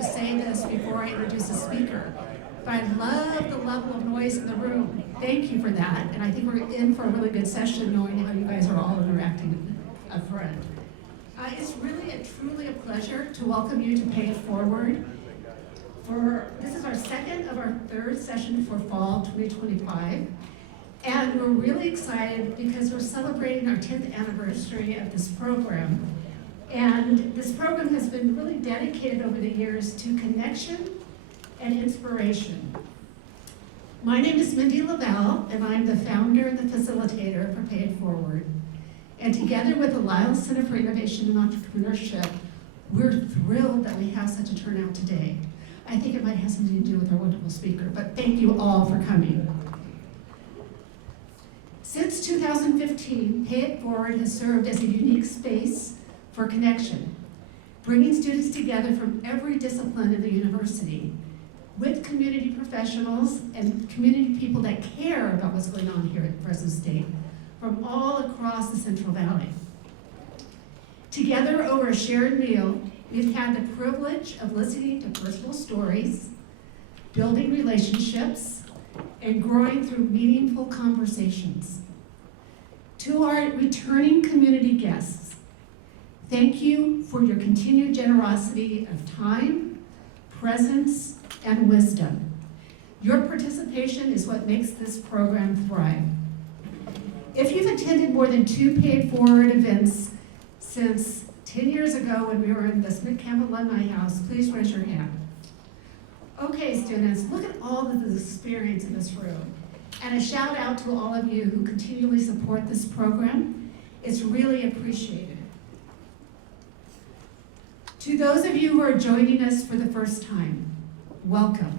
to say this before I introduce the speaker, but I love the level of noise in the room. Thank you for that, and I think we're in for a really good session knowing how you guys are all interacting up front. It's really truly a pleasure to welcome you to Pay It Forward. This is our second of our third session for fall 2025. And we're really excited because we're celebrating our 10th anniversary of this program. And this program has been really dedicated over the years to connection and inspiration. My name is Mindy Lavelle, and I'm the founder and the facilitator for Pay It Forward. And together with the Lyle Center for Innovation and Entrepreneurship, we're thrilled that we have such a turnout today. I think it might have something to do with our wonderful speaker, but thank you all for coming. Since 2015, Pay It Forward has served as a unique space for connection, bringing students together from every discipline in the university with community professionals and community people that care about what's going on here at Fresno State from all across the Central Valley. Together over a shared meal, we've had the privilege of listening to personal stories, building relationships, and growing through meaningful conversations. To our returning community guests, thank you for your continued generosity of time, presence, and wisdom. Your participation is what makes this program thrive. If you've attended more than 2 Pay It Forward events since 10 years ago when we were in the Smith Camp Alumni House, please raise your hand. Okay, students, look at all of the experience in this room. And a shout out to all of you who continually support this program. It's really appreciated. To those of you who are joining us for the first time, welcome.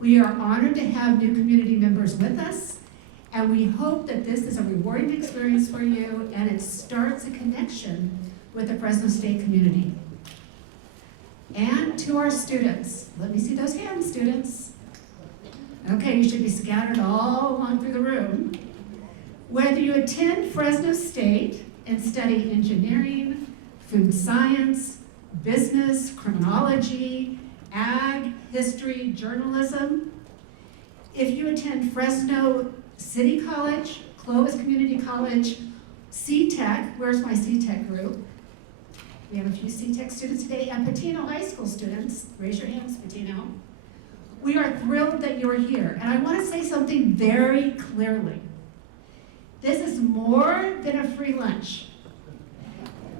We are honored to have new community members with us, and we hope that this is a rewarding experience for you and it starts a connection with the Fresno State community. And to our students, let me see those hands, students. Okay, you should be scattered all along through the room. Whether you attend Fresno State and study engineering, food science, business, criminology, ag, history, journalism, if you attend Fresno City College, Clovis Community College, C-Tech, where's my C-Tech group? We have a few C-Tech students today, and Patino High School students. Raise your hands, Patino. We are thrilled that you're here, and I want to say something very clearly. This is more than a free lunch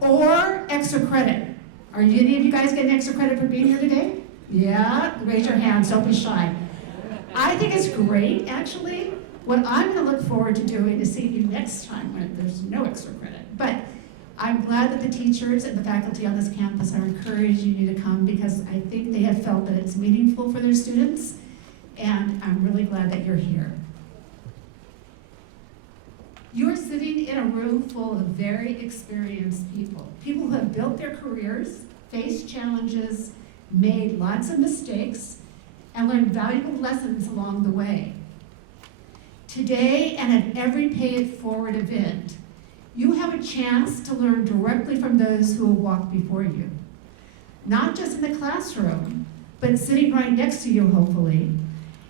or extra credit. Are any of you guys getting extra credit for being here today? Yeah? Raise your hands, don't be shy. I think it's great, actually. What I'm going to look forward to doing is seeing you next time when there's no extra credit. But I'm glad that the teachers and the faculty on this campus are encouraging you to come because I think they have felt that it's meaningful for their students, and I'm really glad that you're here. You're sitting in a room full of very experienced people, people who have built their careers, faced challenges, made lots of mistakes, and learned valuable lessons along the way. Today and at every Pay It Forward event, you have a chance to learn directly from those who have walked before you. Not just in the classroom, but sitting right next to you, hopefully,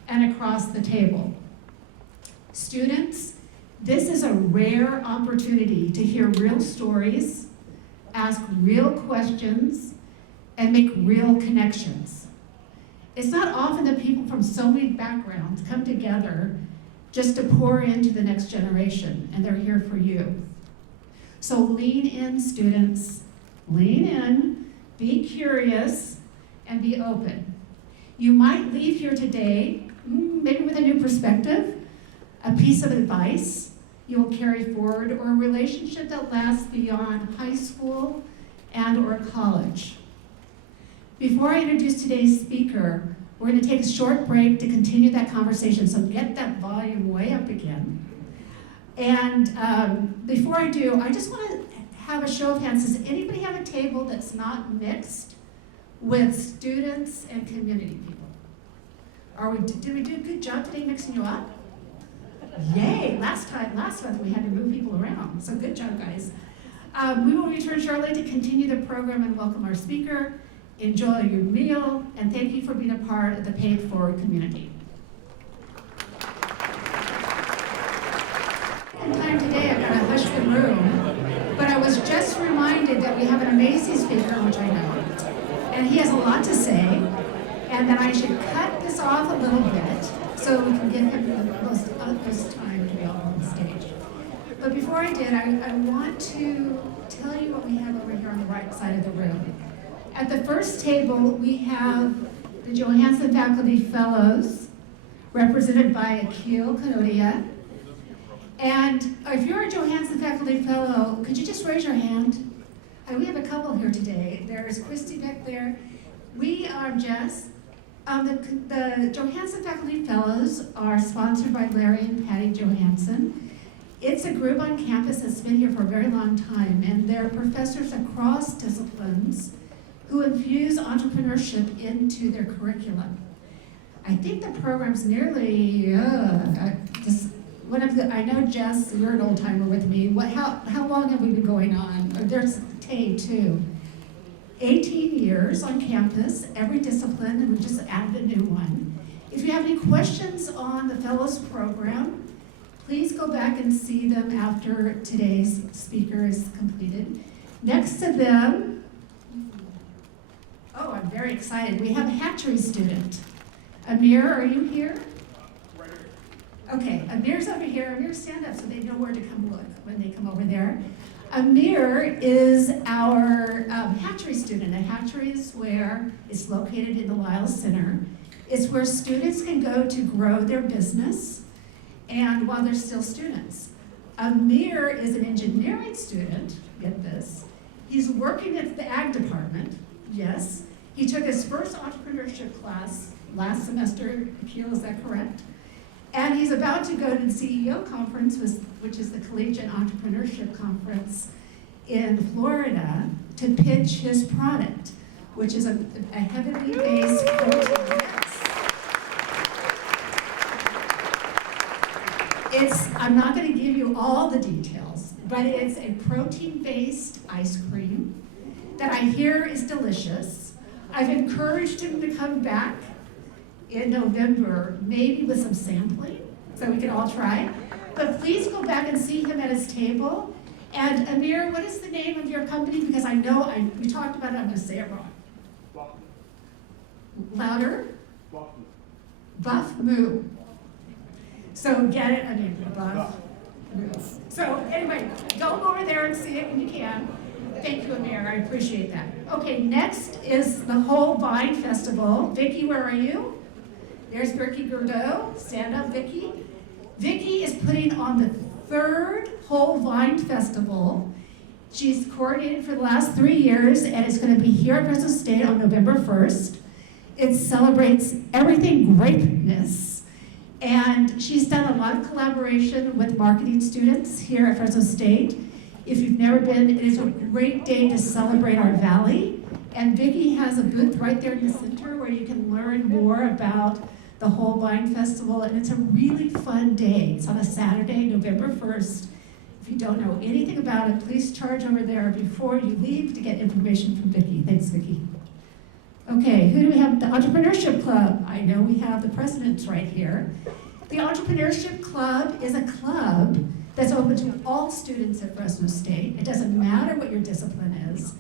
and across the table. Students, this is a rare opportunity to hear real stories, ask real questions, and make real connections. It's not often that people from so many backgrounds come together just to pour into the next generation, and they're here for you. So lean in, students, lean in, be curious, and be open. You might leave here today, maybe with a new perspective, a piece of advice you will carry forward, or a relationship that lasts beyond high school and or college. Before I introduce today's speaker, we're going to take a short break to continue that conversation, so get that volume way up again. And before I do, I just want to have a show of hands. Does anybody have a table that's not mixed with students and community people? Did we do a good job today mixing you up? Yay, last month we had to move people around, so good job, guys. We will return shortly to continue the program and welcome our speaker. enjoy your meal, and thank you for being a part of the Pay It Forward community. In time today, I'm gonna hush the room, but I was just reminded that we have an amazing speaker, which I know, and he has a lot to say, and that I should cut this off a little bit so we can give him the most utmost time to be up on the stage. But before I did, I want to tell you what we have over here on the right side of the room. At the first table, we have the Johansson Faculty Fellows, represented by Akil Kanodia. And if you're a Johansson Faculty Fellow, could you just raise your hand? We have a couple here today. There's Christy back there. We are Jess. The Johansson Faculty Fellows are sponsored by Larry and Patty Johansson. It's a group on campus that's been here for a very long time, and they're professors across disciplines who infuse entrepreneurship into their curriculum. I think the program's nearly, I know Jess, you're an old timer with me. How long have we been going on? There's Tay too. 18 years on campus, every discipline, and we just added a new one. If you have any questions on the Fellows program, please go back and see them after today's speaker is completed. Next to them, oh, I'm very excited. We have a hatchery student. Amir, are you here? Right here. Okay, Amir's over here. Amir, stand up so they know where to come look when they come over there. Amir is our hatchery student. A hatchery is where it's located in the Lyles Center. It's where students can go to grow their business and while they're still students. Amir is an engineering student, get this. He's working at the ag department, yes. He took his first entrepreneurship class last semester, Akil, is that correct? And he's about to go to the CEO conference, which is the Collegiate Entrepreneurship Conference in Florida, to pitch his product, which is a heavily based protein. I'm not going to give you all the details, but it's a protein-based ice cream that I hear is delicious. I've encouraged him to come back in November, maybe with some sampling, so we can all try. But please go back and see him at his table. And Amir, what is the name of your company? Because I know we talked about it, I'm going to say it wrong. Buff. Louder? Buff. Buff Moo. So get it, I mean, Buff Moo. So anyway, go over there and see it when you can. Thank you, Amir, I appreciate that. Okay, next is the Whole Vine Festival. Vicki, where are you? There's Vicky Gourdeau. Stand up, Vicki. Vicki is putting on the third Whole Vine Festival. She's coordinated for the last 3 years, and it's going to be here at Fresno State on November 1st. It celebrates everything grapeness, and she's done a lot of collaboration with marketing students here at Fresno State. If you've never been, it is a great day to celebrate our valley, and Vicki has a booth right there in the center where you can learn more about the Whole Vine Festival, and it's a really fun day. It's on a Saturday, November 1st. If you don't know anything about it, please charge over there before you leave to get information from Vicki. Thanks, Vicki. Okay, who do we have? The Entrepreneurship Club. I know we have the presidents right here. The Entrepreneurship Club is a club that's open to all students at Fresno State. It doesn't matter what your discipline is.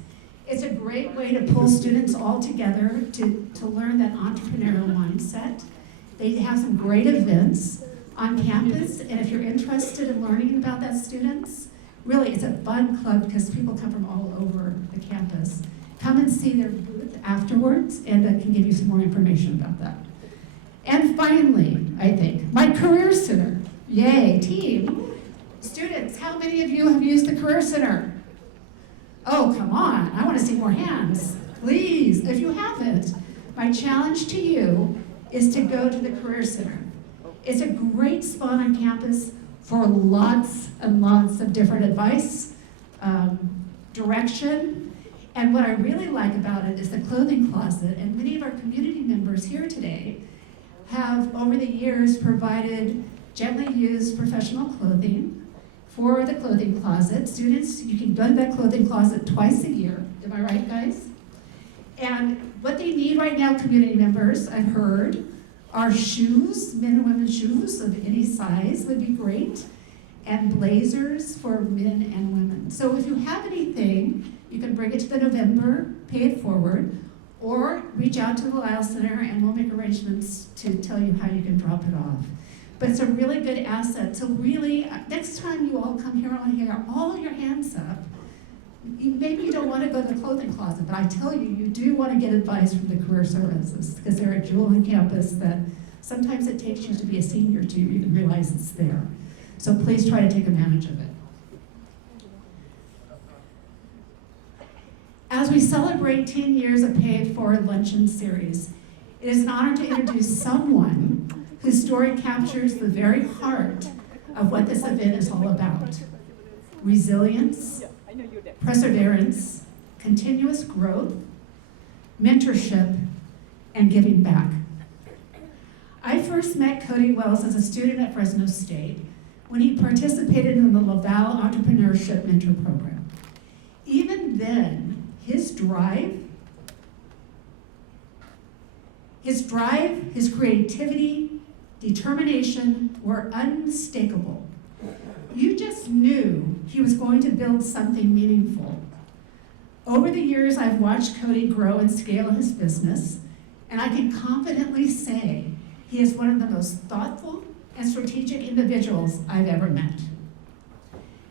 It's a great way to pull students all together to learn that entrepreneurial mindset. They have some great events on campus, and if you're interested in learning about that, students, really it's a fun club because people come from all over the campus. Come and see their booth afterwards, and I can give you some more information about that. And finally, I think, my Career Center. Yay, team. Students, how many of you have used the Career Center? Oh, come on, I want to see more hands. Please, if you haven't, my challenge to you is to go to the Career Center. It's a great spot on campus for lots and lots of different advice, direction, and what I really like about it is the clothing closet, and many of our community members here today have, over the years, provided gently used professional clothing for the clothing closet. Students, you can go to that clothing closet twice a year. Am I right, guys? And what they need right now, community members, I've heard, are shoes, men and women's shoes of any size would be great, and blazers for men and women. So if you have anything, you can bring it to the November Pay It Forward, or reach out to the Lyle Center and we'll make arrangements to tell you how you can drop it off. But it's a really good asset. So really, next time you all come here, I want to hear all your hands up. Maybe you don't want to go to the clothing closet, but I tell you, you do want to get advice from the career services, because they're a jewel on campus that sometimes it takes you to be a senior to even realize it's there. So please try to take advantage of it. As we celebrate 10 years of Pay It Forward Luncheon series, it is an honor to introduce someone whose story captures the very heart of what this event is all about. Resilience, perseverance, continuous growth, mentorship, and giving back. I first met Kodey Wells as a student at Fresno State when he participated in the Laval Entrepreneurship Mentor Program. Even then, his drive, his creativity, determination were unmistakable. You just knew he was going to build something meaningful. Over the years, I've watched Kodey grow and scale his business, and I can confidently say he is one of the most thoughtful and strategic individuals I've ever met.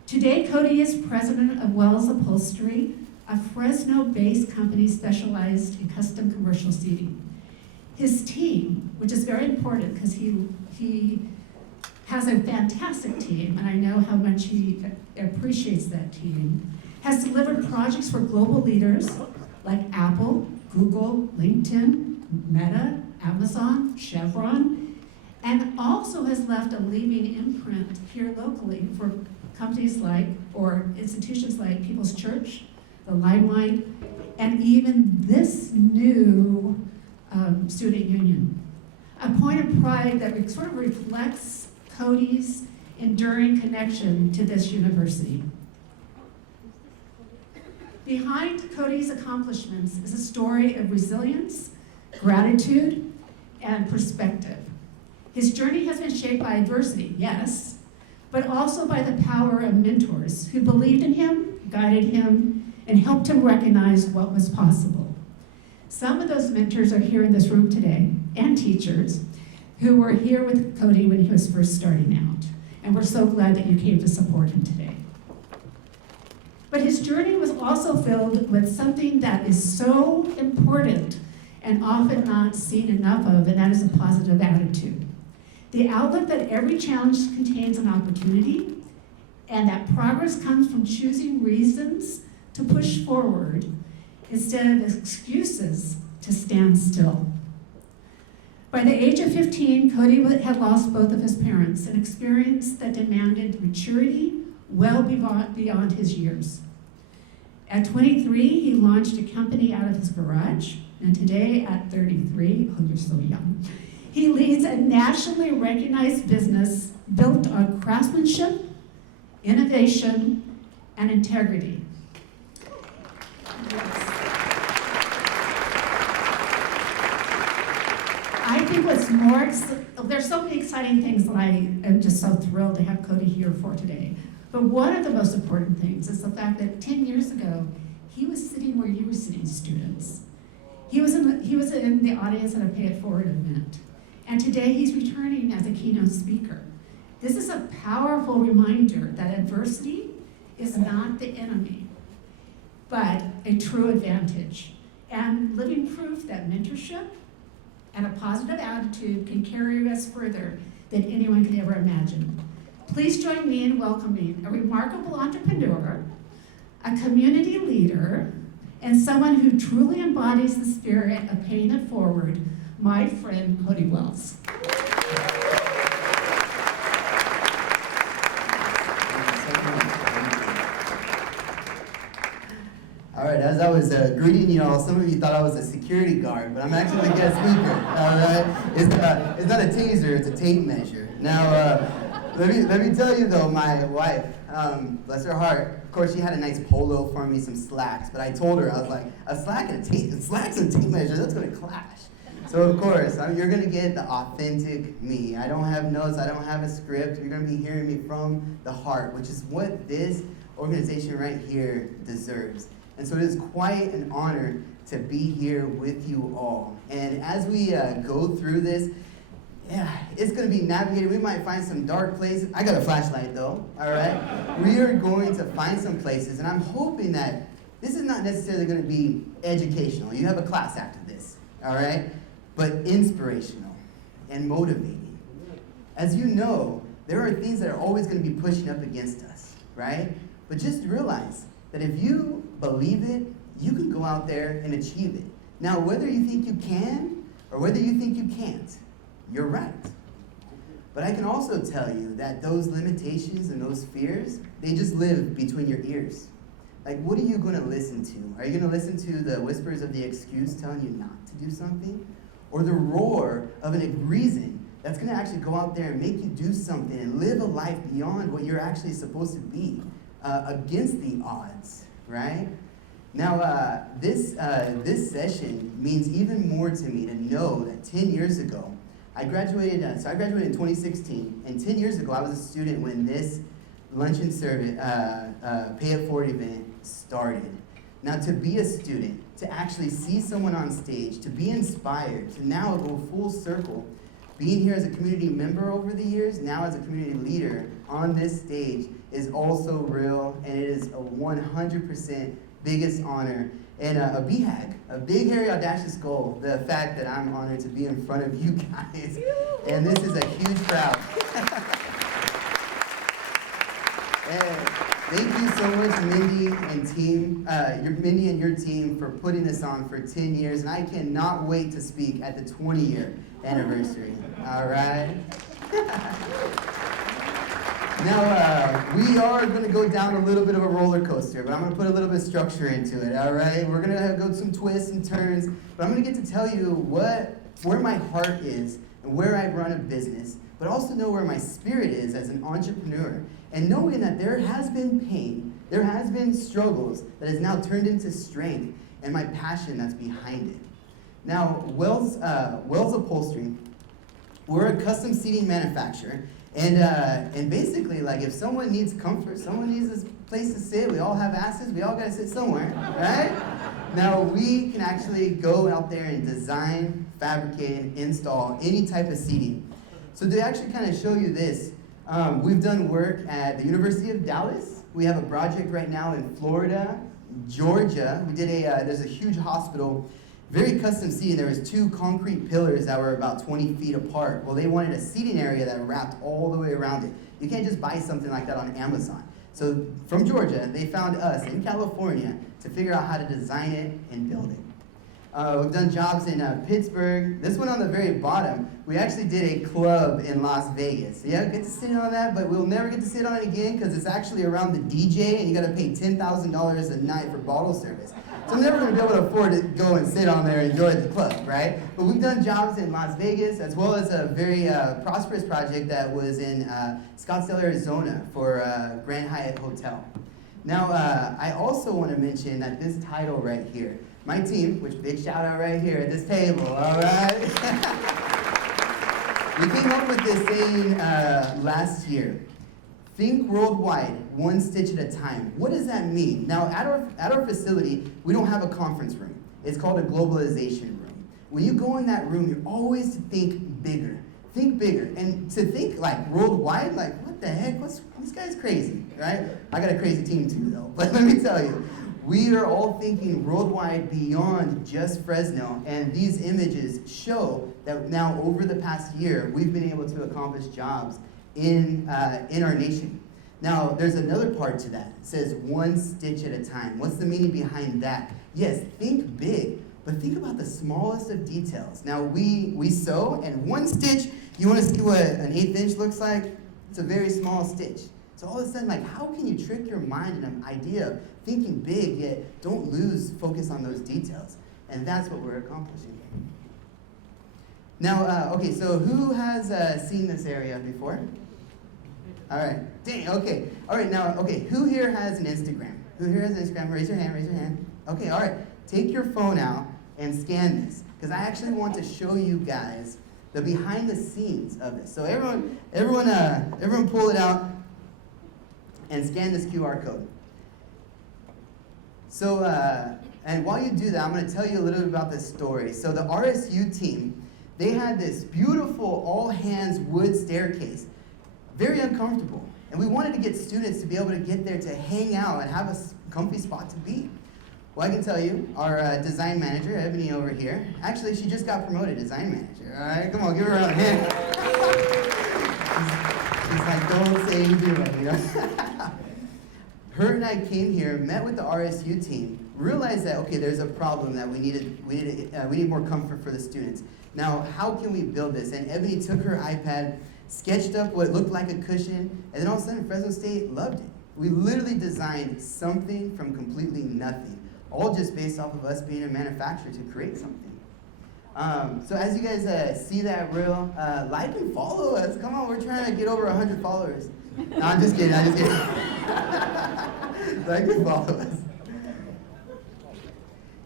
Today, Kodey is president of Wells Upholstery, a Fresno-based company specialized in custom commercial seating. His team, which is very important because he has a fantastic team, and I know how much he appreciates that team, has delivered projects for global leaders like Apple, Google, LinkedIn, Meta, Amazon, Chevron, and also has left a leaving imprint here locally for companies like, or institutions like People's Church, the Limelight, and even this new student union. A point of pride that sort of reflects Kodey's enduring connection to this university. Behind Kodey's accomplishments is a story of resilience, gratitude, and perspective. His journey has been shaped by adversity, yes, but also by the power of mentors who believed in him, guided him, and helped him recognize what was possible. Some of those mentors are here in this room today, and teachers, who were here with Kodey when he was first starting out. And we're so glad that you came to support him today. But his journey was also filled with something that is so important and often not seen enough of, and that is a positive attitude. The outlook that every challenge contains an opportunity, and that progress comes from choosing reasons to push forward instead of excuses to stand still. By the age of 15, Kodey had lost both of his parents, an experience that demanded maturity well beyond his years. At 23, he launched a company out of his garage, and today at 33, oh, you're so young, he leads a nationally recognized business built on craftsmanship, innovation, and integrity. I think what's more, there's so many exciting things that I am just so thrilled to have Kodey here for today. But one of the most important things is the fact that 10 years ago, he was sitting where you were sitting, students. He was in the audience at a Pay It Forward event. And today he's returning as a keynote speaker. This is a powerful reminder that adversity is not the enemy, but a true advantage. And living proof that mentorship and a positive attitude can carry us further than anyone can ever imagine. Please join me in welcoming a remarkable entrepreneur, a community leader, and someone who truly embodies the spirit of paying it forward, my friend Kodey Wells. All right, as I was greeting you all, some of you thought I was a security guard, but I'm actually the guest speaker, all right? It's not a teaser, it's a tape measure. Now, let me tell you though, my wife, bless her heart. Of course, she had a nice polo for me, some slacks, but I told her, I was like, a slack and a slacks and tape measure, that's gonna clash. So of course, you're gonna get the authentic me. I don't have notes, I don't have a script. You're gonna be hearing me from the heart, which is what this organization right here deserves. And so it is quite an honor to be here with you all. And as we go through this, yeah, it's going to be navigated. We might find some dark places. I got a flashlight though, all right? We are going to find some places, and I'm hoping that this is not necessarily going to be educational. You have a class after this, all right? But inspirational and motivating. As you know, there are things that are always going to be pushing up against us, right? But just realize that if you believe it, you can go out there and achieve it. Now, whether you think you can or whether you think you can't, you're right. But I can also tell you that those limitations and those fears, they just live between your ears. Like, what are you going to listen to? Are you going to listen to the whispers of the excuse telling you not to do something? Or the roar of a reason that's going to actually go out there and make you do something and live a life beyond what you're actually supposed to be, against the odds, right? Now, this session means even more to me to know that 10 years ago, I graduated in 2016, and 10 years ago, I was a student when this luncheon service, Pay It Forward event started. Now, to be a student, to actually see someone on stage, to be inspired, to now go full circle, being here as a community member over the years, now as a community leader on this stage is also real, and it is a 100% biggest honor, and a BHAG, a big, hairy, audacious goal, the fact that I'm honored to be in front of you guys. And this is a huge crowd. And thank you so much, Mindy and your team for putting this on for 10 years, and I cannot wait to speak at the 20-year anniversary. All right? Now, we are going to go down a little bit of a roller coaster, but I'm going to put a little bit of structure into it, all right? We're going to go some twists and turns, but I'm going to get to tell you where my heart is and where I run a business, but also know where my spirit is as an entrepreneur, and knowing that there has been pain, there has been struggles that has now turned into strength, and my passion that's behind it. Now, Wells Upholstery, we're a custom seating manufacturer. And basically, like, if someone needs comfort, someone needs a place to sit, we all have asses, we all gotta sit somewhere, right? Now, we can actually go out there and design, fabricate, and install any type of seating. So to actually kind of show you this, we've done work at the University of Dallas. We have a project right now in Florida, Georgia. We did there's a huge hospital, very custom seating. There was 2 concrete pillars that were about 20 feet apart. Well, they wanted a seating area that wrapped all the way around it. You can't just buy something like that on Amazon. So from Georgia, they found us in California to figure out how to design it and build it. We've done jobs in Pittsburgh. This one on the very bottom, we actually did a club in Las Vegas. So yeah, get to sit on that, but we'll never get to sit on it again because it's actually around the DJ and you gotta pay $10,000 a night for bottle service. So I'm never gonna be able to afford to go and sit on there and enjoy the club, right? But we've done jobs in Las Vegas as well as a very prosperous project that was in Scottsdale, Arizona for Grand Hyatt Hotel. Now, I also wanna mention that this title right here, my team, which big shout out right here at this table, all right? We came up with this saying last year. Think worldwide, one stitch at a time. What does that mean? Now, at our facility, we don't have a conference room. It's called a globalization room. When you go in that room, you're always to think bigger. Think bigger. And to think like worldwide, like what the heck? This guy's crazy, right? I got a crazy team too, though. But let me tell you, we are all thinking worldwide beyond just Fresno, and these images show that now over the past year, we've been able to accomplish jobs in our nation. Now, there's another part to that. It says one stitch at a time. What's the meaning behind that? Yes, think big, but think about the smallest of details. Now, we sew, and one stitch, you want to see what an 1/8 inch looks like? It's a very small stitch. So all of a sudden, like, how can you trick your mind in an idea of thinking big, yet don't lose focus on those details? And that's what we're accomplishing. Now, okay, so who has seen this area before? All right, Dang, okay. All right, now, okay, who here has an Instagram? Who here has an Instagram? Raise your hand, raise your hand. Okay, all right. Take your phone out and scan this, because I actually want to show you guys the behind the scenes of this. So everyone pull it out and scan this QR code. So, and while you do that, I'm going to tell you a little bit about this story. So the RSU team, they had this beautiful all-hands wood staircase, very uncomfortable. And we wanted to get students to be able to get there to hang out and have a comfy spot to be. Well, I can tell you, our design manager, Ebony over here, actually, she just got promoted design manager. All right, come on, give her a round of hand. She's like, don't say anything, you know. Her and I came here, met with the RSU team, realized that, okay, there's a problem that we need more comfort for the students. Now, how can we build this? And Ebony took her iPad, sketched up what looked like a cushion, and then all of a sudden, Fresno State loved it. We literally designed something from completely nothing, all just based off of us being a manufacturer to create something. So as you guys see that reel, like and follow us. Come on, we're trying to get over 100 followers. No, I'm just kidding, I'm just kidding. Like and follow us.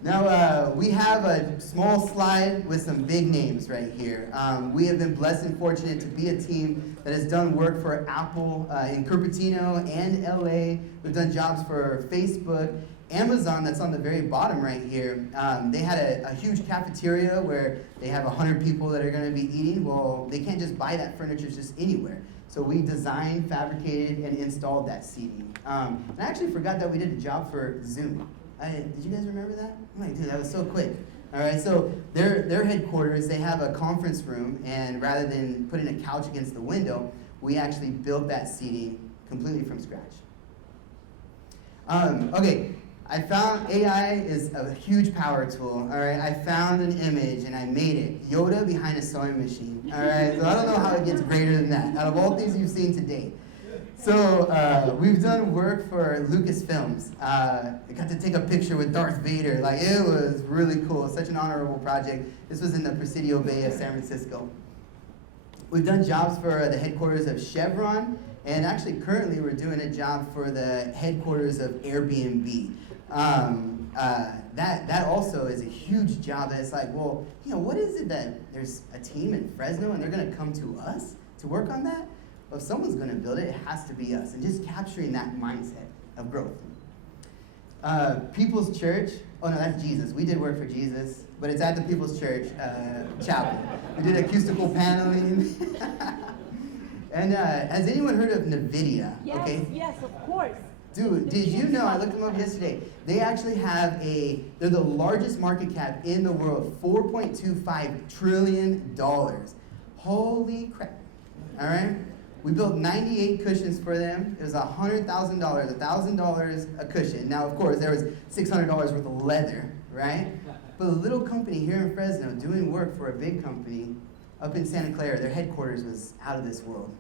Now, we have a small slide with some big names right here. We have been blessed and fortunate to be a team that has done work for Apple in Cupertino and LA. We've done jobs for Facebook, Amazon, that's on the very bottom right here. They had a huge cafeteria where they have 100 people that are going to be eating. Well, they can't just buy that furniture just anywhere. So we designed, fabricated, and installed that seating. And I actually forgot that we did a job for Zoom. Did you guys remember that? I'm like, dude, that was so quick. All right, so their headquarters, they have a conference room, and rather than putting a couch against the window, we actually built that seating completely from scratch. Okay, I found AI is a huge power tool. All right, I found an image and I made it. Yoda behind a sewing machine. All right, so I don't know how it gets greater than that. Out of all things you've seen to date. So we've done work for Lucasfilms. I got to take a picture with Darth Vader. Like, it was really cool. Such an honorable project. This was in the Presidio Bay of San Francisco. We've done jobs for the headquarters of Chevron, and actually currently we're doing a job for the headquarters of Airbnb. That also is a huge job. That it's like, well, you know, what is it that there's a team in Fresno and they're going to come to us to work on that? Well, if someone's going to build it, it has to be us. And just capturing that mindset of growth. People's Church. Oh, no, that's Jesus. We did work for Jesus, but it's at the People's Church chapel. We did acoustical paneling. And has anyone heard of NVIDIA? Yes, okay. yes, of course. Dude, did you know, I looked them up yesterday, they actually have they're the largest market cap in the world, $4.25 trillion. Holy crap, all right? We built 98 cushions for them. It was $100,000, $1,000 a cushion. Now, of course, there was $600 worth of leather, right? But a little company here in Fresno doing work for a big company up in Santa Clara, their headquarters was out of this world.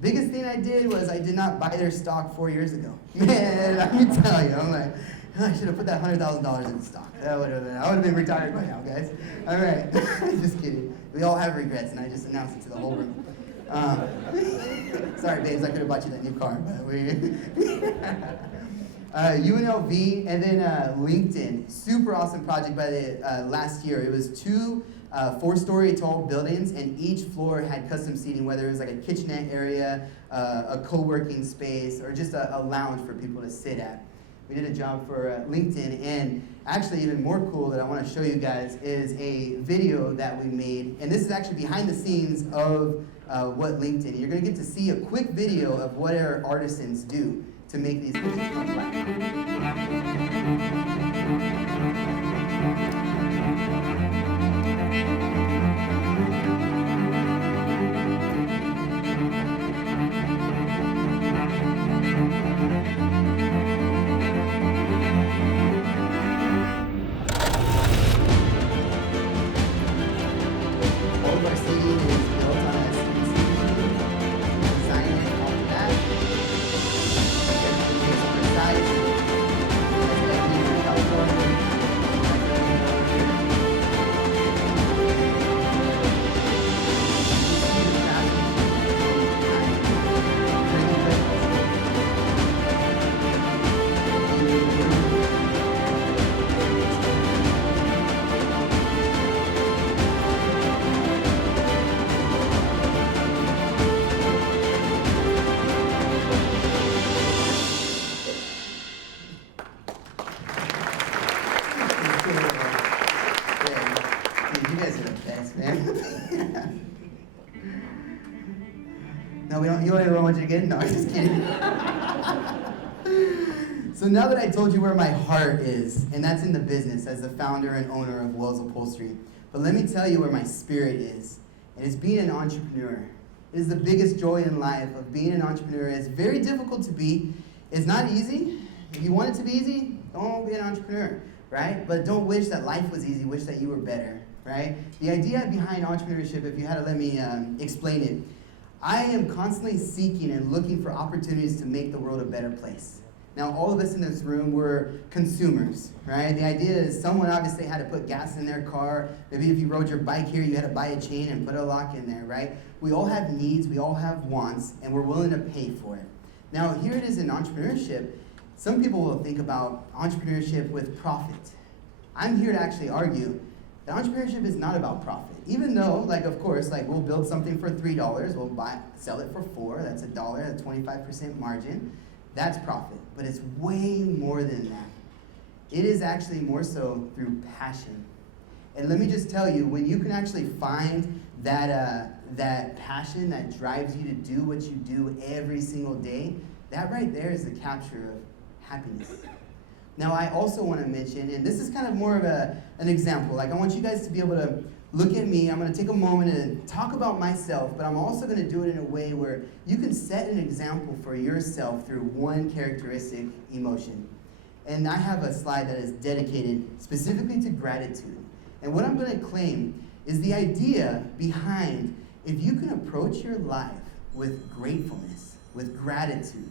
Biggest thing I did was I did not buy their stock 4 years ago. Man, let me tell you, I'm like, I should have put that $100,000 in stock. I would have been retired by now, guys. All right, just kidding. We all have regrets, and I just announced it to the whole room. Sorry, babes, I could have bought you that new car, but we. UNLV and then LinkedIn, super awesome project by the last year. It was two 4-story tall buildings, and each floor had custom seating, whether it was like a kitchenette area, a co-working space, or just a lounge for people to sit at. We did a job for LinkedIn, and actually even more cool that I want to show you guys is a video that we made, and this is actually behind the scenes of what LinkedIn. You're going to get to see a quick video of what our artisans do to make these pictures come to life. All of our seating is built on a CNC machine. We designed it off of that. Everything is precise. That's like here in California. No, we don't. You don't want you to get it? No, I'm just kidding. So now that I told you where my heart is, and that's in the business as the founder and owner of Wells Upholstery, but let me tell you where my spirit is, and it's being an entrepreneur. It is the biggest joy in life of being an entrepreneur. It's very difficult to be. It's not easy. If you want it to be easy, don't be an entrepreneur, right? But don't wish that life was easy. Wish that you were better, right? The idea behind entrepreneurship, if you had to let me explain it, I am constantly seeking and looking for opportunities to make the world a better place. Now, all of us in this room, we're consumers, right? The idea is someone obviously had to put gas in their car. Maybe if you rode your bike here, you had to buy a chain and put a lock in there, right? We all have needs, we all have wants, and we're willing to pay for it. Now, here it is in entrepreneurship. Some people will think about entrepreneurship with profit. I'm here to actually argue that entrepreneurship is not about profit. Even though, like, of course, like, we'll build something for $3, we'll sell it for $4, that's $1, a 25% margin. That's profit, but it's way more than that. It is actually more so through passion. And let me just tell you, when you can actually find that passion that drives you to do what you do every single day, that right there is the capture of happiness. Now, I also want to mention, and this is kind of more of an example, like I want you guys to be able to look at me. I'm going to take a moment and talk about myself, but I'm also going to do it in a way where you can set an example for yourself through one characteristic emotion. And I have a slide that is dedicated specifically to gratitude. And what I'm going to claim is the idea behind if you can approach your life with gratefulness, with gratitude,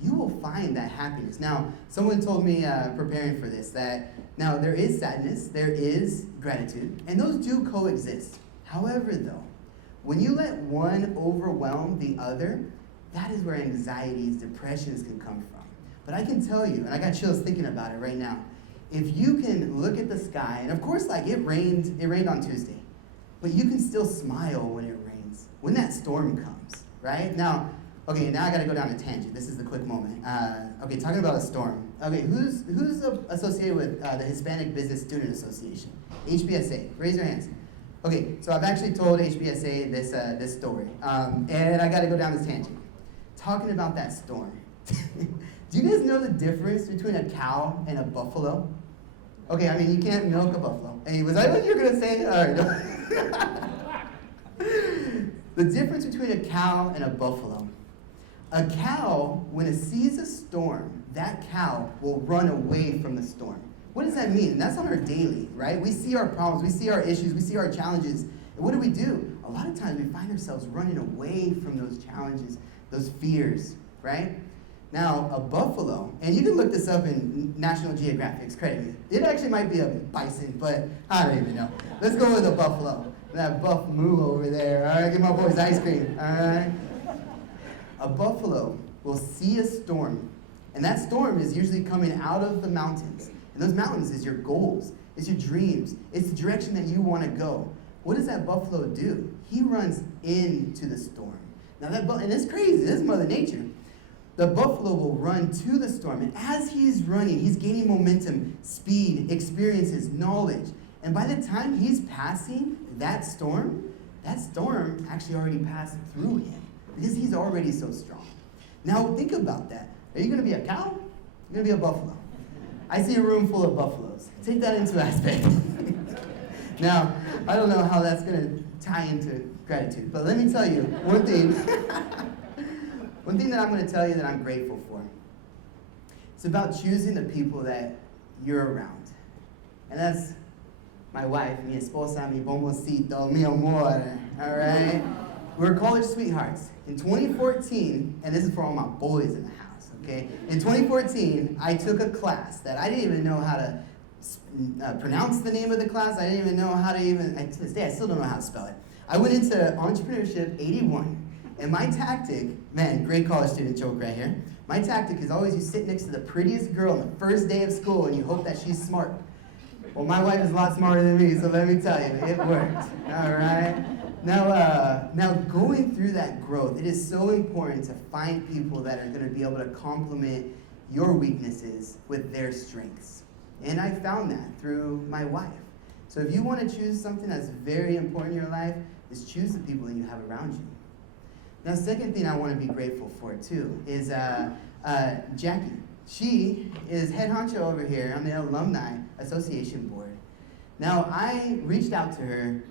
you will find that happiness. Now, someone told me preparing for this that now there is sadness, there is gratitude, and those do coexist. However, though, when you let one overwhelm the other, that is where anxieties, depressions can come from. But I can tell you, and I got chills thinking about it right now, if you can look at the sky, and of course, like it rained on Tuesday, but you can still smile when it rains, when that storm comes, right? Now I gotta go down a tangent. This is the quick moment. Okay, talking about a storm. Okay, who's associated with the Hispanic Business Student Association? HBSA, raise your hands. Okay, so I've actually told HBSA this story, and I gotta go down this tangent. Talking about that storm. Do you guys know the difference between a cow and a buffalo? Okay, I mean, you can't milk a buffalo. Hey, was that what you were gonna say? All right. The difference between a cow and a buffalo. A cow, when it sees a storm, that cow will run away from the storm. What does that mean? And that's on our daily, right? We see our problems, we see our issues, we see our challenges. And what do? A lot of times we find ourselves running away from those challenges, those fears, right? Now, a buffalo, and you can look this up in National Geographic's, credit me. It actually might be a bison, but I don't even know. Let's go with a buffalo. That buff moo over there, all right? Give my boys ice cream, all right? A buffalo will see a storm, and that storm is usually coming out of the mountains. And those mountains is your goals, it's your dreams, it's the direction that you want to go. What does that buffalo do? He runs into the storm. Now and it's crazy, this is Mother Nature. The buffalo will run to the storm, and as he's running, he's gaining momentum, speed, experiences, knowledge. And by the time he's passing that storm actually already passed through him because he's already so strong. Now think about that. Are you going to be a cow? You're going to be a buffalo. I see a room full of buffaloes. Take that into aspect. Now, I don't know how that's going to tie into gratitude, but let me tell you one thing. One thing that I'm going to tell you that I'm grateful for. It's about choosing the people that you're around. And that's my wife, mi esposa, mi bomboncito, mi amor, all right? We're college sweethearts. In 2014, and this is for all my boys in the house, okay? In 2014, I took a class that I didn't even know how to pronounce the name of the class. I didn't even know how to to this day, I still don't know how to spell it. I went into Entrepreneurship 81. And my tactic, man, great college student joke right here. My tactic is always you sit next to the prettiest girl on the first day of school and you hope that she's smart. Well, my wife is a lot smarter than me, so let me tell you, it worked. All right? Now going through that growth, it is so important to find people that are going to be able to complement your weaknesses with their strengths. And I found that through my wife. So if you want to choose something that's very important in your life, is choose the people that you have around you. Now, second thing I want to be grateful for, too, is Jackie. She is head honcho over here on the Alumni Association board. Now, I reached out to her,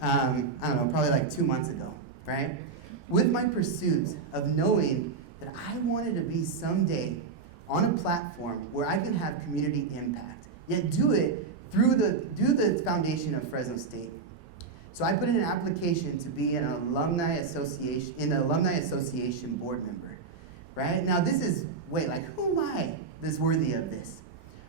I don't know, probably like 2 months ago, right? With my pursuit of knowing that I wanted to be someday on a platform where I can have community impact, yet do it through the foundation of Fresno State. So I put in an application to be an alumni association board member, right? Now this is, wait, like who am I this worthy of this?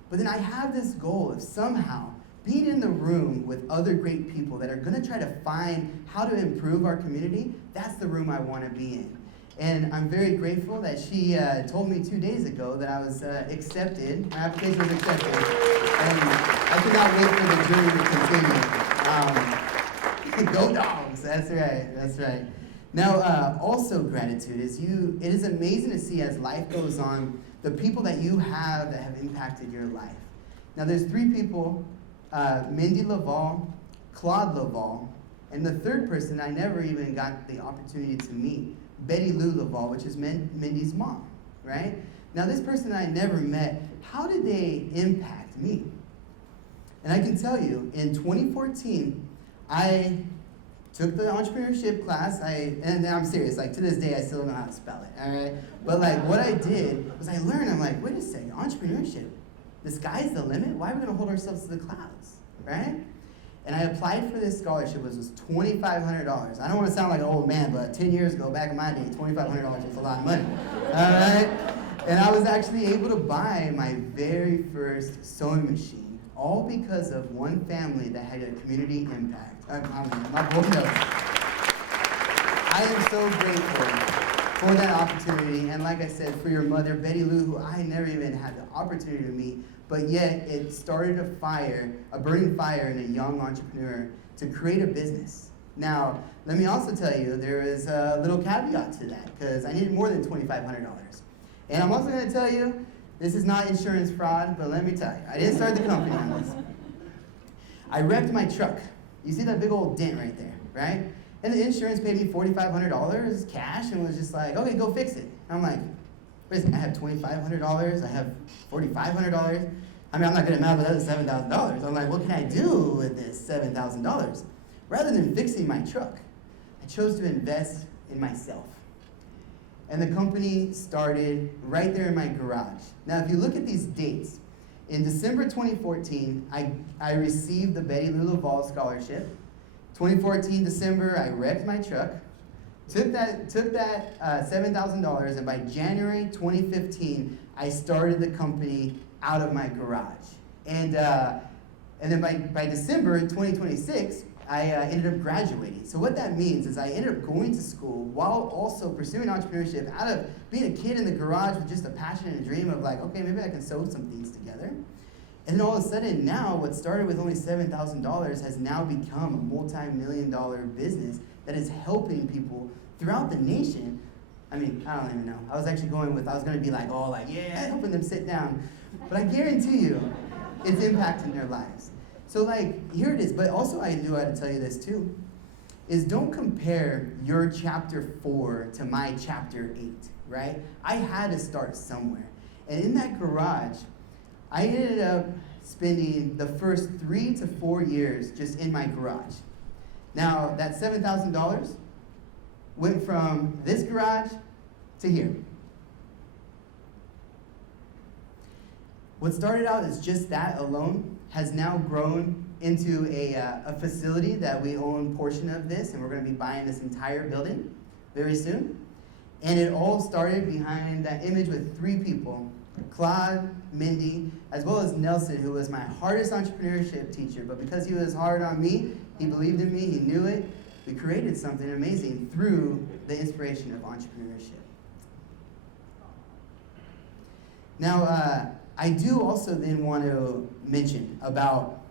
But then I have this goal of somehow being in the room with other great people that are gonna try to find how to improve our community. That's the room I wanna be in. And I'm very grateful that she told me 2 days ago that I was accepted, my application was accepted. And I could not wait for the journey to continue. Go dogs, that's right, that's right. Now, also gratitude is it is amazing to see as life goes on, the people that you have that have impacted your life. Now there's 3 people, Mindy Laval, Claude Laval, and the third person I never even got the opportunity to meet, Betty Lou Laval, which is Mindy's mom, right? Now this person I never met, how did they impact me? And I can tell you, in 2014, I took the entrepreneurship class, and I'm serious, like to this day I still don't know how to spell it, all right? But like what I did was I learned, I'm like, wait a second, entrepreneurship, the sky's the limit? Why are we gonna hold ourselves to the clouds, right? And I applied for this scholarship, which was $2,500. I don't wanna sound like an old man, but 10 years ago, back in my day, $2,500 was a lot of money, all right? And I was actually able to buy my very first sewing machine, all because of one family that had a community impact. My boy knows. I am so grateful for that opportunity, and like I said, for your mother, Betty Lou, who I never even had the opportunity to meet, but yet it started a burning fire in a young entrepreneur to create a business. Now, let me also tell you, there is a little caveat to that, because I needed more than $2,500. And I'm also gonna tell you, this is not insurance fraud, but let me tell you, I didn't start the company on this. I wrecked my truck. You see that big old dent right there, right? And the insurance paid me $4,500 cash and was just like, okay, go fix it. And I'm like, wait a second, I have $2,500, I have $4,500. I mean, I'm not gonna mad with that $7,000. I'm like, what can I do with this $7,000? Rather than fixing my truck, I chose to invest in myself. And the company started right there in my garage. Now, if you look at these dates, in December 2014, I received the Betty Lou Laval scholarship. 2014 December, I wrecked my truck, took that $7,000, and by January 2015, I started the company out of my garage. And then by December 2026, I ended up graduating. So what that means is I ended up going to school while also pursuing entrepreneurship out of being a kid in the garage with just a passion and a dream of like, okay, maybe I can sew some things together. And then all of a sudden now, what started with only $7,000 has now become a multi-million-dollar business that is helping people throughout the nation. I mean, I don't even know. I was gonna be like, oh, like, yeah, helping them sit down. But I guarantee you, it's impacting their lives. So like, here it is, but also I knew I had to tell you this too, is don't compare your chapter 4 to my chapter 8, right? I had to start somewhere. And in that garage, I ended up spending the first 3 to 4 years just in my garage. Now, that $7,000 went from this garage to here. What started out as just that alone has now grown into a facility that we own portion of this, and we're going to be buying this entire building very soon. And it all started behind that image with 3 people, Claude, Mindy, as well as Nelson, who was my hardest entrepreneurship teacher. But because he was hard on me, he believed in me, he knew it. We created something amazing through the inspiration of entrepreneurship. Now, I do also then want to mention about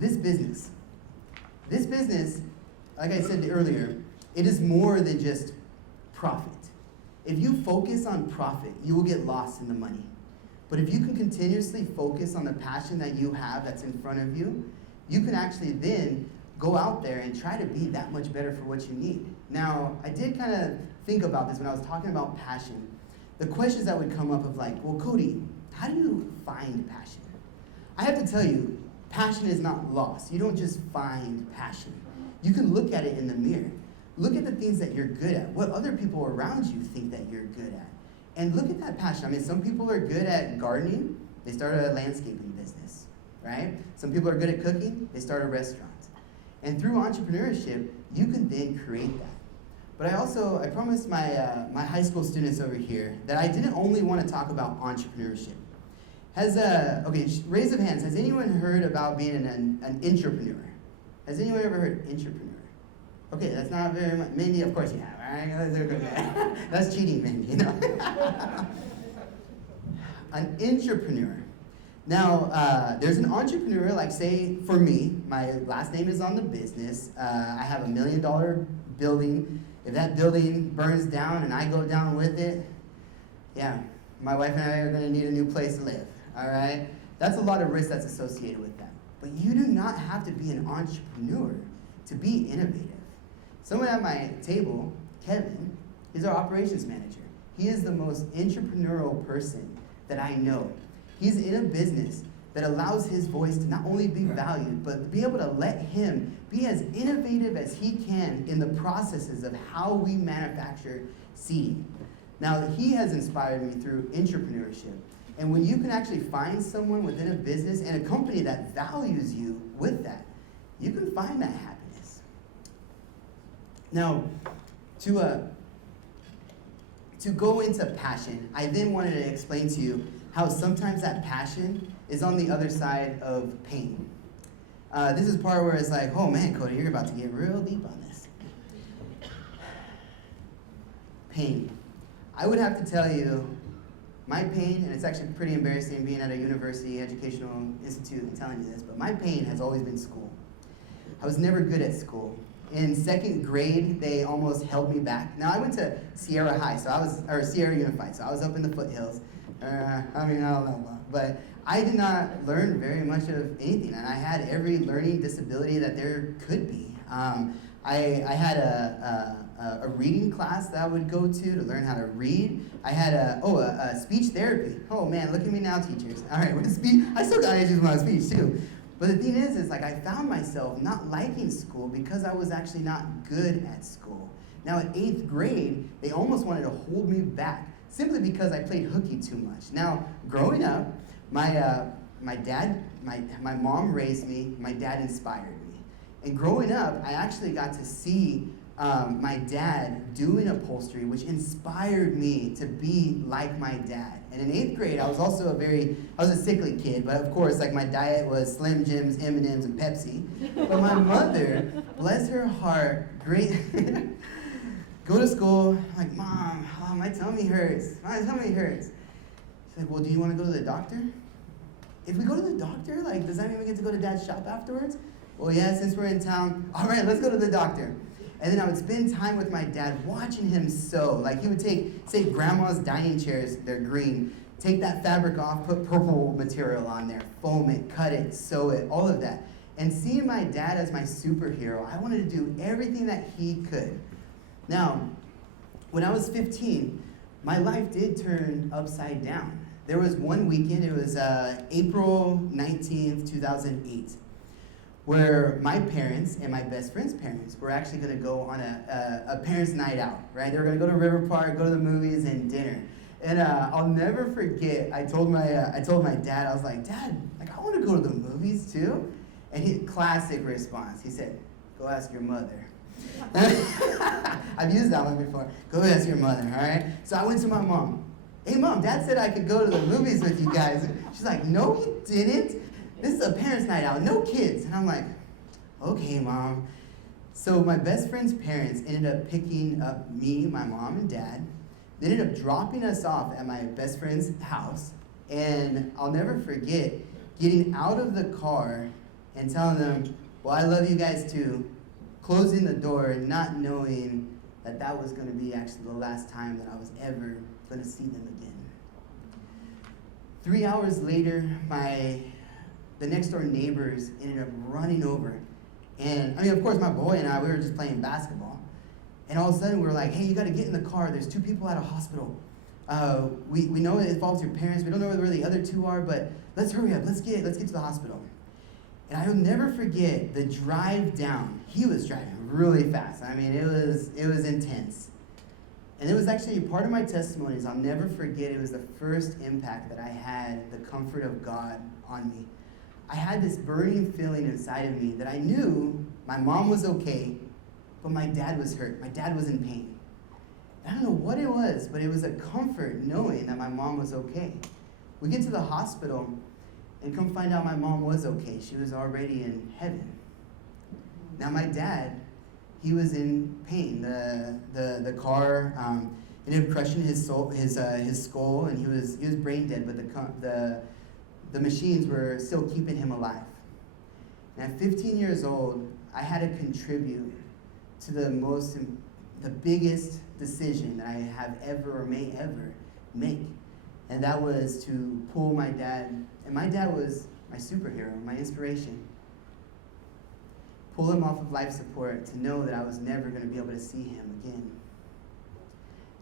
this business. This business, like I said earlier, it is more than just profit. If you focus on profit, you will get lost in the money. But if you can continuously focus on the passion that you have that's in front of you, you can actually then go out there and try to be that much better for what you need. Now, I did kind of think about this when I was talking about passion. The questions that would come up of like, well, Kodey, how do you find passion? I have to tell you, passion is not lost. You don't just find passion. You can look at it in the mirror. Look at the things that you're good at, what other people around you think that you're good at. And look at that passion. I mean, some people are good at gardening. They start a landscaping business, right? Some people are good at cooking. They start a restaurant. And through entrepreneurship, you can then create that. But I promised my high school students over here that I didn't only want to talk about entrepreneurship. Raise of hands, has anyone heard about being an entrepreneur? Has anyone ever heard entrepreneur? Okay, that's not very much. Mindy, of course you have, all right? That's cheating, Mindy, you know? An entrepreneur. Now, there's an entrepreneur, like say, for me, my last name is on the business. I have $1 million building. If that building burns down and I go down with it, yeah, my wife and I are gonna need a new place to live, all right? That's a lot of risk that's associated with that. But you do not have to be an entrepreneur to be innovative. Someone at my table, Kevin, is our operations manager. He is the most entrepreneurial person that I know. He's in a business that allows his voice to not only be valued, but be able to let him be as innovative as he can in the processes of how we manufacture seating. Now, he has inspired me through entrepreneurship. And when you can actually find someone within a business and a company that values you with that, you can find that happiness. Now, to go into passion, I then wanted to explain to you how sometimes that passion is on the other side of pain. This is part where it's like, oh man, Kodey, you're about to get real deep on this. Pain. I would have to tell you, my pain, and it's actually pretty embarrassing being at a university educational institute and telling you this, but my pain has always been school. I was never good at school. In second grade, they almost held me back. Now, I went to Sierra High, or Sierra Unified, so I was up in the foothills. I don't know, but I did not learn very much of anything, and I had every learning disability that there could be. I had a reading class that I would go to learn how to read. I had a speech therapy. Oh man, look at me now, teachers. All right, with speech, I still got issues with my speech too. But the thing is like I found myself not liking school because I was actually not good at school. Now at 8th grade, they almost wanted to hold me back simply because I played hooky too much. Now, growing up, my mom raised me, my dad inspired me. And growing up, I actually got to see my dad doing upholstery, which inspired me to be like my dad. And in 8th grade, I was also I was a sickly kid, but of course, like my diet was Slim Jims, M&Ms, and Pepsi. But my mother, bless her heart, great, go to school, I'm like, Mom, my tummy hurts, my tummy hurts. She's like, well, do you want to go to the doctor? If we go to the doctor, like, does that mean we get to go to Dad's shop afterwards? Well, yeah, since we're in town, all right, let's go to the doctor. And then I would spend time with my dad watching him sew. Like he would take, say, grandma's dining chairs, they're green, take that fabric off, put purple material on there, foam it, cut it, sew it, all of that. And seeing my dad as my superhero, I wanted to do everything that he could. Now, when I was 15, my life did turn upside down. There was one weekend, it was April 19th, 2008. Where my parents and my best friend's parents were actually going to go on a parents' night out, right? They were going to go to River Park, go to the movies, and dinner. And I'll never forget, I told my dad, I was like, Dad, like I want to go to the movies too. And his classic response, he said, go ask your mother. I've used that one before. Go ask your mother, all right? So I went to my mom. Hey, Mom, Dad said I could go to the movies with you guys. She's like, no, he didn't. This is a parents' night out, no kids. And I'm like, okay, Mom. So my best friend's parents ended up picking up me, my mom, and dad. They ended up dropping us off at my best friend's house. And I'll never forget getting out of the car and telling them, well, I love you guys too, closing the door, not knowing that that was going to be actually the last time that I was ever going to see them again. 3 hours later, the next door neighbors ended up running over And I mean, of course, my boy and I, we were just playing basketball. And all of a sudden, we were like, hey, you got to get in the car. There's 2 people at a hospital. We know it involves your parents. We don't know where the other 2 are, but let's hurry up. Let's get to the hospital. And I will never forget the drive down. He was driving really fast. I mean, it was intense. And it was actually part of my testimonies. I'll never forget. It was the first impact that I had, the comfort of God on me. I had this burning feeling inside of me that I knew my mom was okay, but my dad was hurt. My dad was in pain. I don't know what it was, but it was a comfort knowing that my mom was okay. We get to the hospital and come find out my mom was okay. She was already in heaven. Now my dad, he was in pain. The car ended up crushing his skull, and he was brain dead, but the machines were still keeping him alive. And at 15 years old, I had to contribute to the biggest decision that I have ever or may ever make. And that was to pull my dad, and my dad was my superhero, my inspiration. Pull him off of life support to know that I was never going to be able to see him again.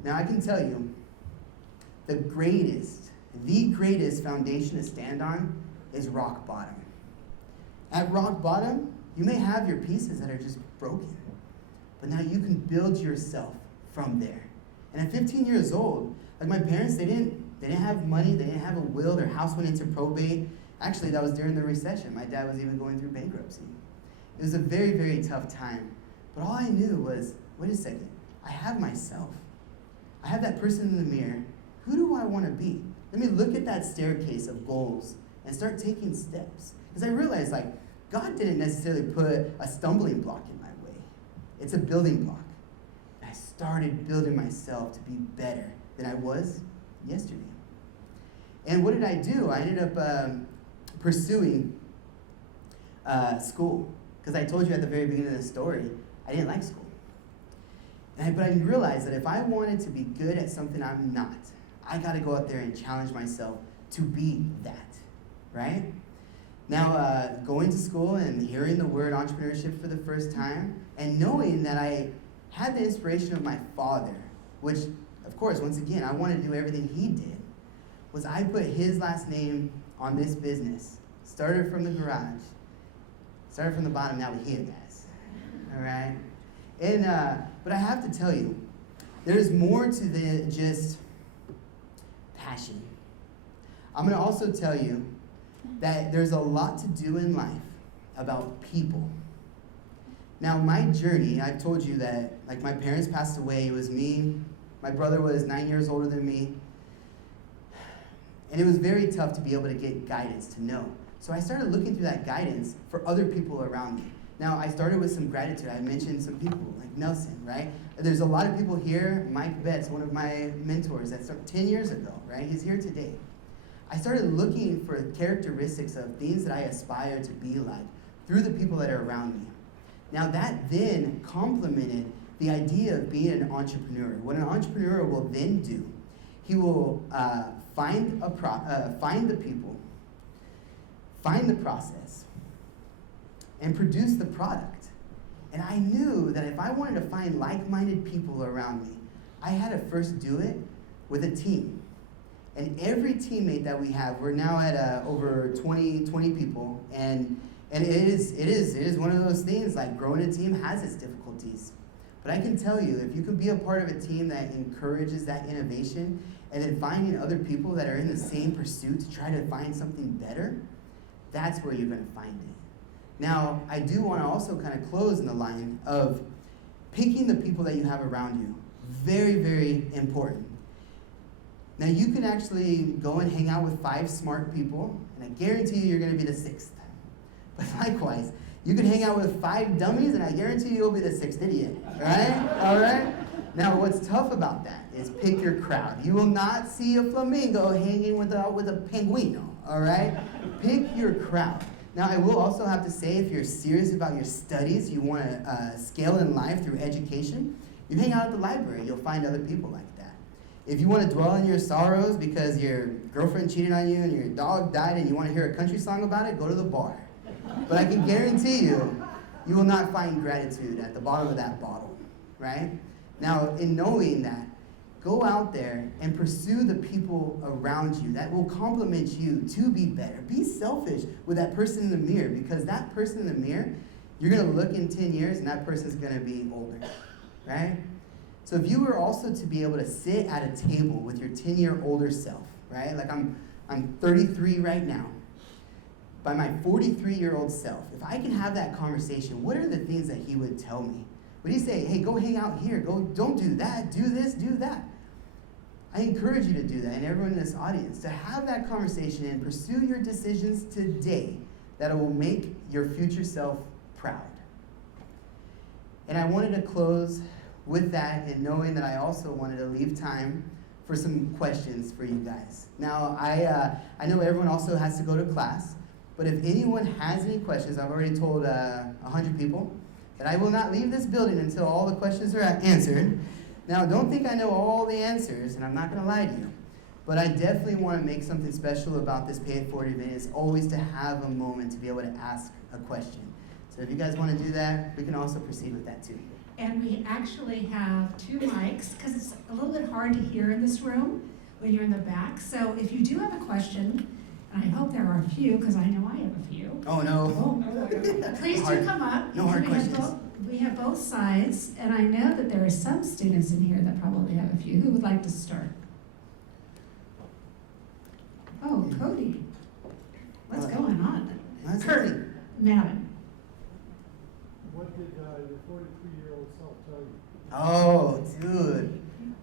Now I can tell you, the greatest foundation to stand on is rock bottom. At rock bottom, you may have your pieces that are just broken, but now you can build yourself from there. And at 15 years old, like my parents, they didn't have money, they didn't have a will, their house went into probate. Actually, that was during the recession. My dad was even going through bankruptcy. It was a very, very tough time. But all I knew was, wait a second, I have myself. I have that person in the mirror. Who do I want to be? Let me look at that staircase of goals and start taking steps. Because I realized, like, God didn't necessarily put a stumbling block in my way. It's a building block. And I started building myself to be better than I was yesterday. And what did I do? I ended up pursuing school. Because I told you at the very beginning of the story, I didn't like school. But I realized that if I wanted to be good at something I'm not, I got to go out there and challenge myself to be that, right? Now, going to school and hearing the word entrepreneurship for the first time, and knowing that I had the inspiration of my father, which, of course, once again, I wanted to do everything he did, was I put his last name on this business. Started from the garage. Started from the bottom, now we're here, guys. All right? And, but I have to tell you, there's more to the just passion. I'm going to also tell you that there's a lot to do in life about people. Now, my journey, I've told you that, like, my parents passed away. It was me. My brother was 9 years older than me. And it was very tough to be able to get guidance, to know. So I started looking through that guidance for other people around me. Now, I started with some gratitude. I mentioned some people, like Nelson, right? There's a lot of people here. Mike Betts, one of my mentors, that started 10 years ago, right? He's here today. I started looking for characteristics of things that I aspire to be like through the people that are around me. Now, that then complemented the idea of being an entrepreneur. What an entrepreneur will then do, he will find the people, find the process, and produce the product. And I knew that if I wanted to find like-minded people around me, I had to first do it with a team. And every teammate that we have, we're now at over 20 people, and it is one of those things, like growing a team has its difficulties. But I can tell you, if you can be a part of a team that encourages that innovation, and then finding other people that are in the same pursuit to try to find something better, that's where you're going to find it. Now, I do want to also kind of close in the line of picking the people that you have around you. Very, very important. Now, you can actually go and hang out with 5 smart people, and I guarantee you you're going to be the 6th. But likewise, you can hang out with 5 dummies, and I guarantee you'll be the 6th idiot. All right? All right? Now, what's tough about that is pick your crowd. You will not see a flamingo hanging with a penguino. All right? Pick your crowd. Now, I will also have to say, if you're serious about your studies, you want to scale in life through education, you hang out at the library. You'll find other people like that. If you want to dwell on your sorrows because your girlfriend cheated on you and your dog died and you want to hear a country song about it, go to the bar. But I can guarantee you, you will not find gratitude at the bottom of that bottle, right? Now, in knowing that, go out there and pursue the people around you that will compliment you to be better. Be selfish with that person in the mirror, because that person in the mirror, you're going to look in 10 years and that person's going to be older, right? So if you were also to be able to sit at a table with your 10-year older self, right? Like I'm 33 right now. By my 43-year-old self, if I can have that conversation, what are the things that he would tell me? Would he say, hey, go hang out here, go, don't do that, do this, do that? I encourage you to do that, and everyone in this audience, to have that conversation and pursue your decisions today that will make your future self proud. And I wanted to close with that, and knowing that I also wanted to leave time for some questions for you guys. Now, I know everyone also has to go to class, but if anyone has any questions, I've already told 100 people that I will not leave this building until all the questions are answered. Now, don't think I know all the answers, and I'm not going to lie to you, but I definitely want to make something special about this Pay It Forward event. Is always to have a moment to be able to ask a question. So if you guys want to do that, we can also proceed with that too. And we actually have 2 mics, because it's a little bit hard to hear in this room when you're in the back. So if you do have a question, and I hope there are a few, because I know I have a few. Oh no. Please do come up. No hard questions. We have both sides, and I know that there are some students in here that probably have a few. Who would like to start? Oh, Kodey. What's going on? Kurt, madam. What did your 43-year-old self tell you? Oh, dude.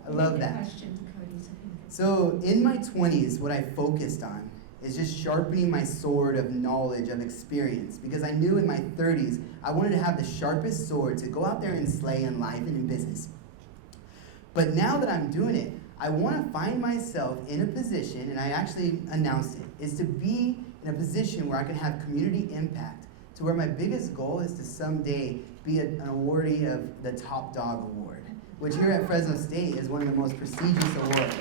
I love that. Question, Kodey. So in my 20s, what I focused on is just sharpening my sword of knowledge, of experience, because I knew in my 30s I wanted to have the sharpest sword to go out there and slay in life and in business. But now that I'm doing it, I want to find myself in a position, and I actually announced it, is to be in a position where I can have community impact, to where my biggest goal is to someday be an awardee of the Top Dog Award, which here at Fresno State is one of the most prestigious awards.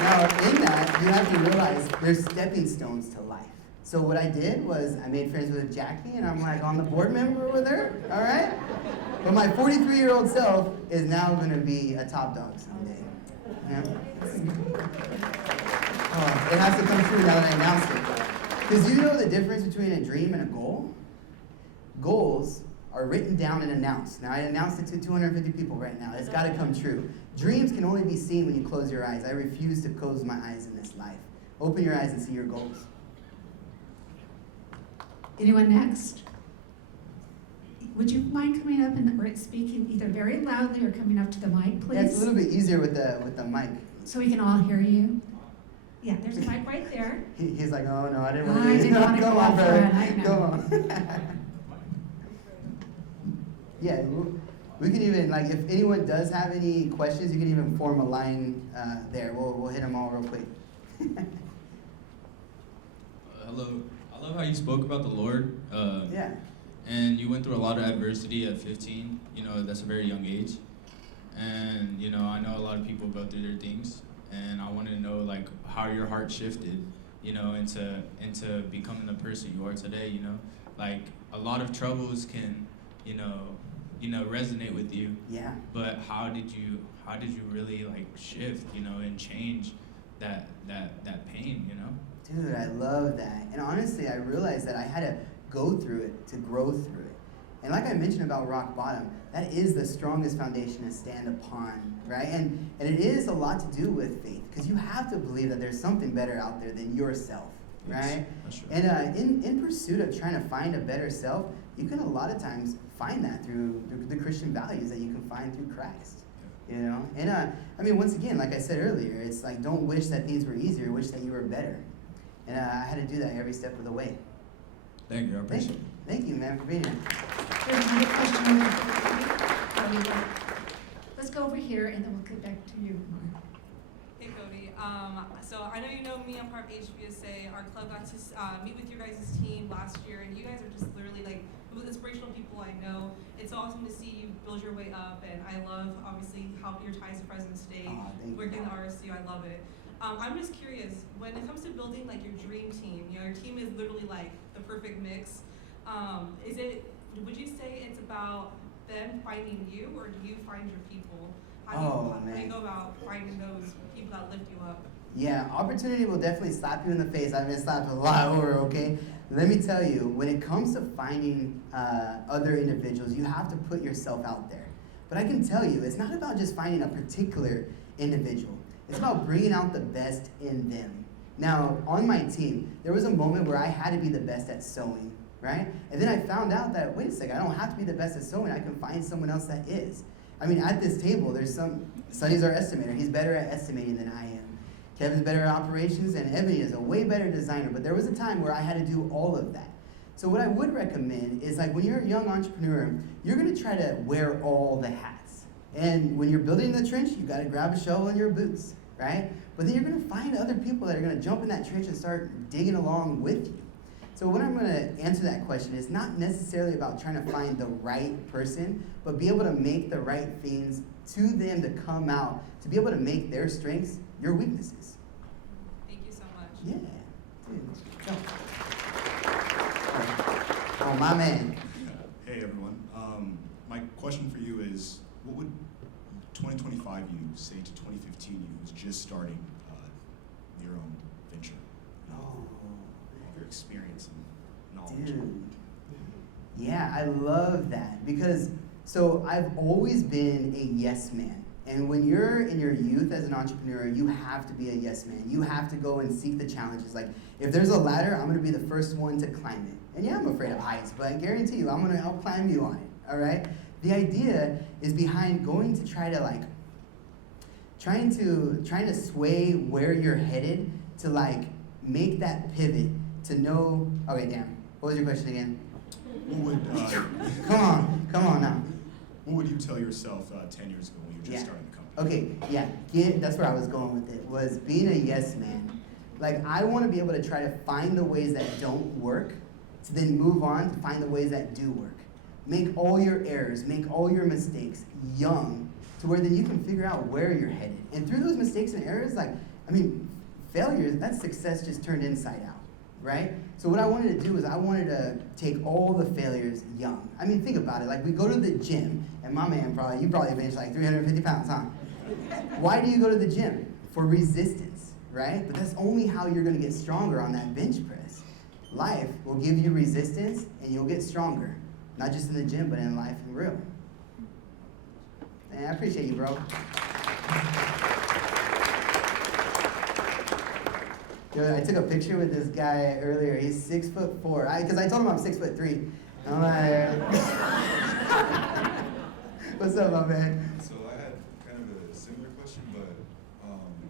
Now, in that, you have to realize there's stepping stones to life. So what I did was I made friends with Jackie, and I'm like on the board member with her, all right? But my 43-year-old self is now going to be a top dog someday. Yeah. Oh, it has to come true now that I announced it. Because you know the difference between a dream and a goal? Goals are written down and announced. Now, I announced it to 250 people right now. It's got to come true. Dreams can only be seen when you close your eyes. I refuse to close my eyes in this life. Open your eyes and see your goals. Anyone next? Would you mind coming up and speaking either very loudly or coming up to the mic, please? Yeah, it's a little bit easier with the mic. So we can all hear you. Yeah, there's a mic right there. He's like, oh no, I didn't I want to do this. didn't want to Go go on, off brother. on, I know. Go on. Yeah, we can even, like, if anyone does have any questions, you can even form a line there. We'll hit them all real quick. Hello. I love how you spoke about the Lord. Yeah. And you went through a lot of adversity at 15. You know, that's a very young age. And, you know, I know a lot of people go through their things. And I wanted to know, like, how your heart shifted, you know, into becoming the person you are today, you know. Like, a lot of troubles can, you know, resonate with you. Yeah. But how did you really, like, shift, you know, and change that pain, you know? Dude, I love that. And honestly, I realized that I had to go through it to grow through it. And like I mentioned about rock bottom, that is the strongest foundation to stand upon, right? And it is a lot to do with faith, because you have to believe that there's something better out there than yourself, right? That's true. And in pursuit of trying to find a better self, you can a lot of times find that through the Christian values that you can find through Christ, you know? And I mean, once again, like I said earlier, it's like, don't wish that things were easier, wish that you were better. And I had to do that every step of the way. Thank you, I appreciate it. Thank you, man, for being here. There's another question over there. Let's go over here, and then we'll get back to you, Mark. Hey, Kodey. So I know you know me, I'm part of HBSA. Our club got to meet with your guys' team last year, and you guys are just literally like the most inspirational people I know. It's awesome to see you build your way up, and I love, obviously, how your ties to Fresno State, working in the RSU, I love it. I'm just curious, when it comes to building like your dream team, you know, your team is literally like the perfect mix. Would you say it's about them finding you, or do you find your people? How do you go about finding those people that lift you up? Yeah, opportunity will definitely slap you in the face. I've been slapped a lot over, okay? Let me tell you, when it comes to finding other individuals, you have to put yourself out there. But I can tell you, it's not about just finding a particular individual. It's about bringing out the best in them. Now, on my team, there was a moment where I had to be the best at sewing, right? And then I found out that, wait a second, I don't have to be the best at sewing. I can find someone else that is. I mean, at this table, Sonny's our estimator. He's better at estimating than I am. Kevin's better at operations, and Ebony is a way better designer. But there was a time where I had to do all of that. So what I would recommend is, like, when you're a young entrepreneur, you're gonna try to wear all the hats. And when you're building the trench, you gotta grab a shovel and your boots, right? But then you're gonna find other people that are gonna jump in that trench and start digging along with you. So what I'm gonna answer that question is not necessarily about trying to find the right person, but be able to make the right things to them to come out, to be able to make their strengths your weaknesses. Thank you so much. Yeah. Dude, go. Oh, my man. Hey everyone. My question for you is, what would 2025 you say to 2015 you who's just starting your own venture? Oh, Your experience and knowledge. dude. Yeah, I love that because, so I've always been a yes man. And when you're in your youth as an entrepreneur, you have to be a yes man. You have to go and seek the challenges. Like, if there's a ladder, I'm gonna be the first one to climb it. And yeah, I'm afraid of heights, but I guarantee you, I'll climb you on it, all right? The idea is behind going to try to trying to sway where you're headed to like make that pivot to know, okay, damn, what was your question again? What would, Come on now. what would you tell yourself 10 years ago when you were just starting the company? Okay, yeah, that's where I was going with it, was being a yes man. Like, I want to be able to try to find the ways that don't work, to then move on to find the ways that do work. Make all your errors, make all your mistakes young, to where then you can figure out where you're headed. And through those mistakes and errors, failures, that's success just turned inside out, right? So what I wanted to do is I wanted to take all the failures young. I mean, think about it. Like, we go to the gym, and my man you probably bench like 350 pounds, huh? Why do you go to the gym? For resistance, right? But that's only how you're gonna get stronger on that bench press. Life will give you resistance, and you'll get stronger. Not just in the gym, but in life and real. Man, I appreciate you, bro. Dude, I took a picture with this guy earlier. He's 6'4". Because I told him I'm 6'3". I'm like, what's up, my man? So I had kind of a similar question, but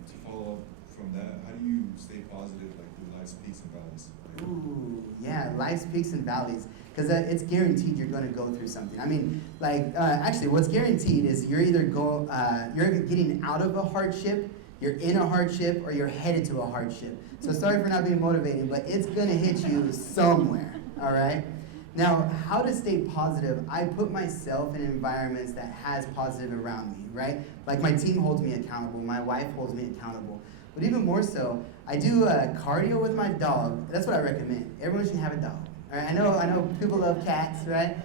to follow up from that, how do you stay positive, like through life's peaks and valleys? Ooh, yeah, life's peaks and valleys. Because it's guaranteed you're going to go through something. I mean, actually, what's guaranteed is you're either you're getting out of a hardship, you're in a hardship, or you're headed to a hardship. So sorry for not being motivating, but it's going to hit you somewhere, all right? Now, how to stay positive, I put myself in environments that has positive around me, right? Like, my team holds me accountable, my wife holds me accountable. But even more so, I do cardio with my dog. That's what I recommend. Everyone should have a dog. All right? I know people love cats, right?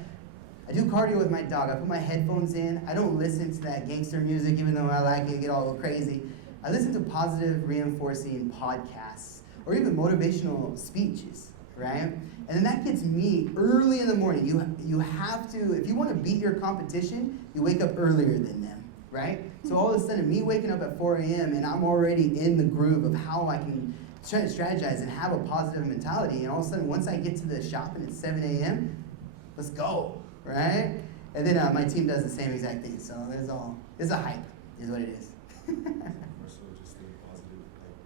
I do cardio with my dog. I put my headphones in. I don't listen to that gangster music, even though I like it, get all crazy. I listen to positive, reinforcing podcasts, or even motivational speeches, right? And then that gets me early in the morning. You have to, if you want to beat your competition, you wake up earlier than them, right? So all of a sudden, me waking up at 4 a.m. and I'm already in the groove of how I can try to strategize and have a positive mentality. And all of a sudden, once I get to the shop and it's 7 a.m., let's go, right? And then my team does the same exact thing. So it's a hype, is what it is. More so just stay positive, like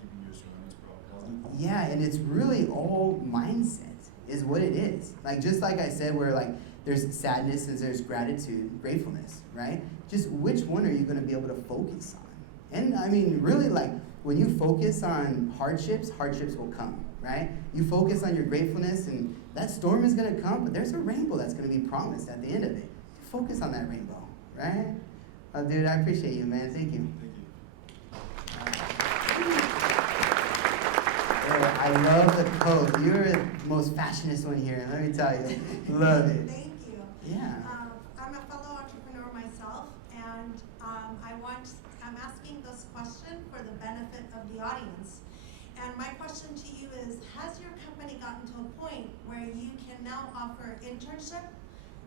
keeping your surroundings positive. Yeah, and it's really all mindset is what it is. Like, just like I said, where like there's sadness and there's gratitude, gratefulness, right? Just which one are you going to be able to focus on? And I mean, really, like, when you focus on hardships will come, right? You focus on your gratefulness, and that storm is going to come, but there's a rainbow that's going to be promised at the end of it. Focus on that rainbow, right? Oh, dude, I appreciate you, man. Thank you. Thank you. I love the coat. You're the most fashionist one here, let me tell you. Love it. Thank you. Yeah. I'm a fellow entrepreneur myself, and I'm asking this question for the benefit of the audience. And my question to you is, has your company gotten to a point where you can now offer internship,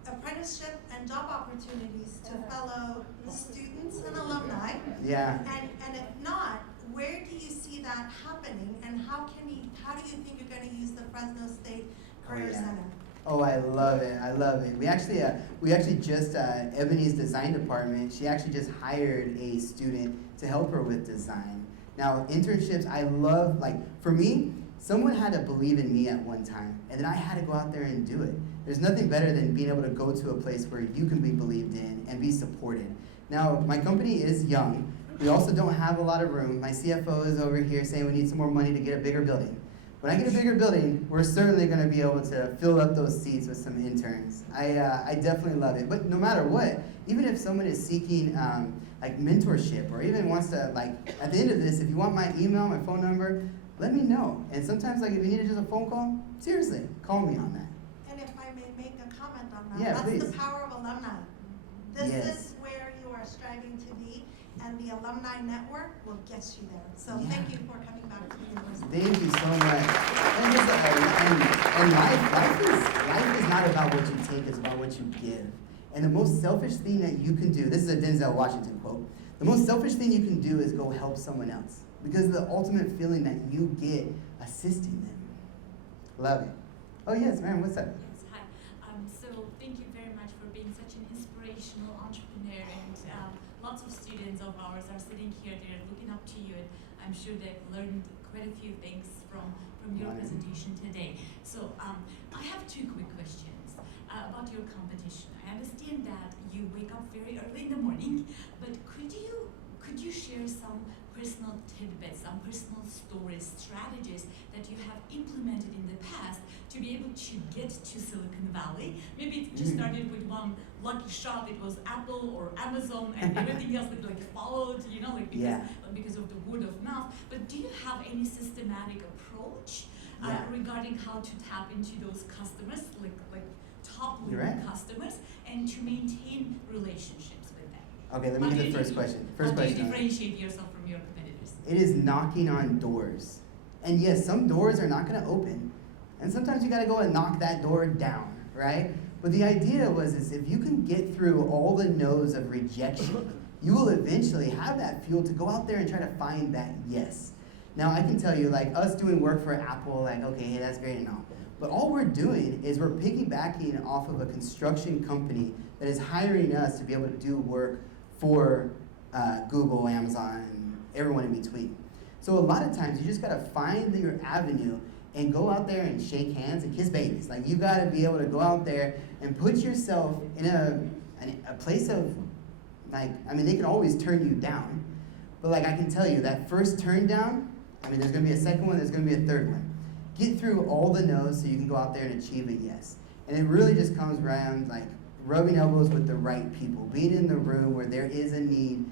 apprenticeship, and job opportunities to fellow students and alumni? Yeah. And if not, where do you see that happening, and how do you think you're going to use the Fresno State Career Center? Oh, I love it. I love it. We actually just, Ebony's design department, she actually just hired a student to help her with design. Now, internships, I love, like, for me, someone had to believe in me at one time, and then I had to go out there and do it. There's nothing better than being able to go to a place where you can be believed in and be supported. Now, my company is young. We also don't have a lot of room. My CFO is over here saying we need some more money to get a bigger building. When I get a bigger building, we're certainly going to be able to fill up those seats with some interns. I definitely love it. But no matter what, even if someone is seeking like mentorship, or even wants to, like, at the end of this, if you want my email, my phone number, let me know. And sometimes, like, if you need just a phone call, seriously, call me on that. And if I may make a comment on that, Yeah, that's please. the power of alumni. This Yes. is where you are striving to be, and the alumni network will get you there. So Yeah. thank you for coming back to the university. Thank you so much. And life is not about what you take, it's about what you give. And the most selfish thing that you can do, this is a Denzel Washington quote, the most selfish thing you can do is go help someone else. Because of the ultimate feeling that you get assisting them. Love it. Oh yes, ma'am, what's up? Yes, hi. So thank you very much for being such an inspirational entrepreneur, and lots of students of ours are sitting here, they're looking up to you, and I'm sure they've learned quite a few things from your Right. presentation today. So I have two quick questions about your competition. I understand that you wake up very early in the morning, but could you share some personal tidbits, some personal stories, strategies that you have implemented in the past to be able to get to Silicon Valley? Maybe it just started with one lucky shot, it was Apple or Amazon, and everything else that followed, because of the word of mouth. But do you have any systematic approach regarding how to tap into those customers, like top level customers, and to maintain relationships with them? Okay, let me get the first question. How do you differentiate yourself from your competitors? It is knocking on doors. And yes, some doors are not gonna open. And sometimes you gotta go and knock that door down, right? But the idea is if you can get through all the no's of rejection, you will eventually have that fuel to go out there and try to find that yes. Now I can tell you, like, us doing work for Apple, like, okay, hey, that's great and all. But all we're doing is we're piggybacking off of a construction company that is hiring us to be able to do work for Google, Amazon, and everyone in between. So a lot of times you just gotta find your avenue and go out there and shake hands and kiss babies. Like, you gotta be able to go out there and put yourself in a place of, like, I mean, they can always turn you down, but like I can tell you, that first turn down, I mean, there's gonna be a second one, there's gonna be a third one. Get through all the no's so you can go out there and achieve a yes. And it really just comes around, like, rubbing elbows with the right people, being in the room where there is a need,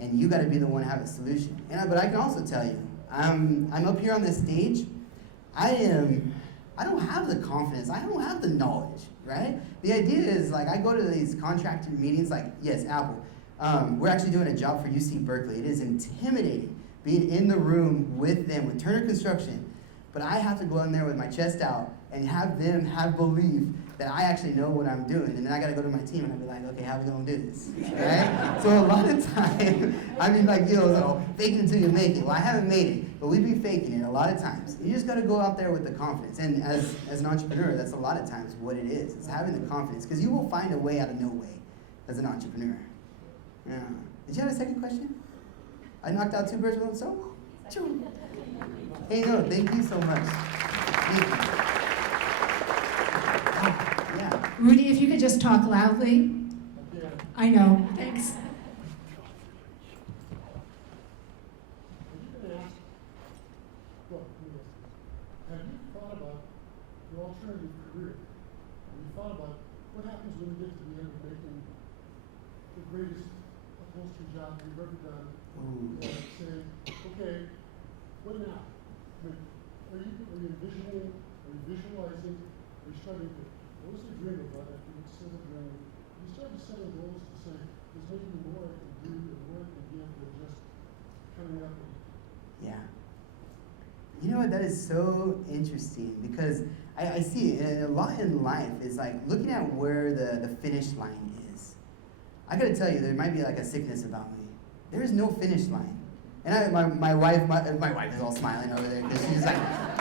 and you gotta be the one to have a solution. But I can also tell you, I'm up here on this stage, I don't have the confidence, I don't have the knowledge, right? The idea is, like, I go to these contracted meetings, like, yes, Apple. We're actually doing a job for UC Berkeley. It is intimidating being in the room with them, with Turner Construction, but I have to go in there with my chest out and have them have belief that I actually know what I'm doing. And then I gotta go to my team and I'll be like, okay, how are we gonna do this, right? So a lot of time, I mean, like, so fake it until you make it. Well, I haven't made it, but we be faking it a lot of times. You just gotta go out there with the confidence. And as an entrepreneur, that's a lot of times what it is. It's having the confidence, because you will find a way out of no way as an entrepreneur. Yeah. Did you have a second question? I knocked out two birds with one stone? Choo. Hey, no, thank you so much. Thank you. Yeah. Rudy, if you could just talk loudly. Yeah. I know, thanks. Are you gonna ask, well, have you thought about your alternative career? Have you thought about what happens when you get to the end of making the greatest upholstery job you've ever done? Ooh. And say, okay, what now? I mean, envisioning, are you visualizing, are you starting to, what was the dream about after you set a dream? You started setting goals to say, there's maybe more I can do and more I can give than just coming up with. Yeah. You know what, that is so interesting because I see it, and a lot in life is like looking at where the finish line is. I gotta tell you, there might be like a sickness about me. There is no finish line. And my wife is all smiling over there because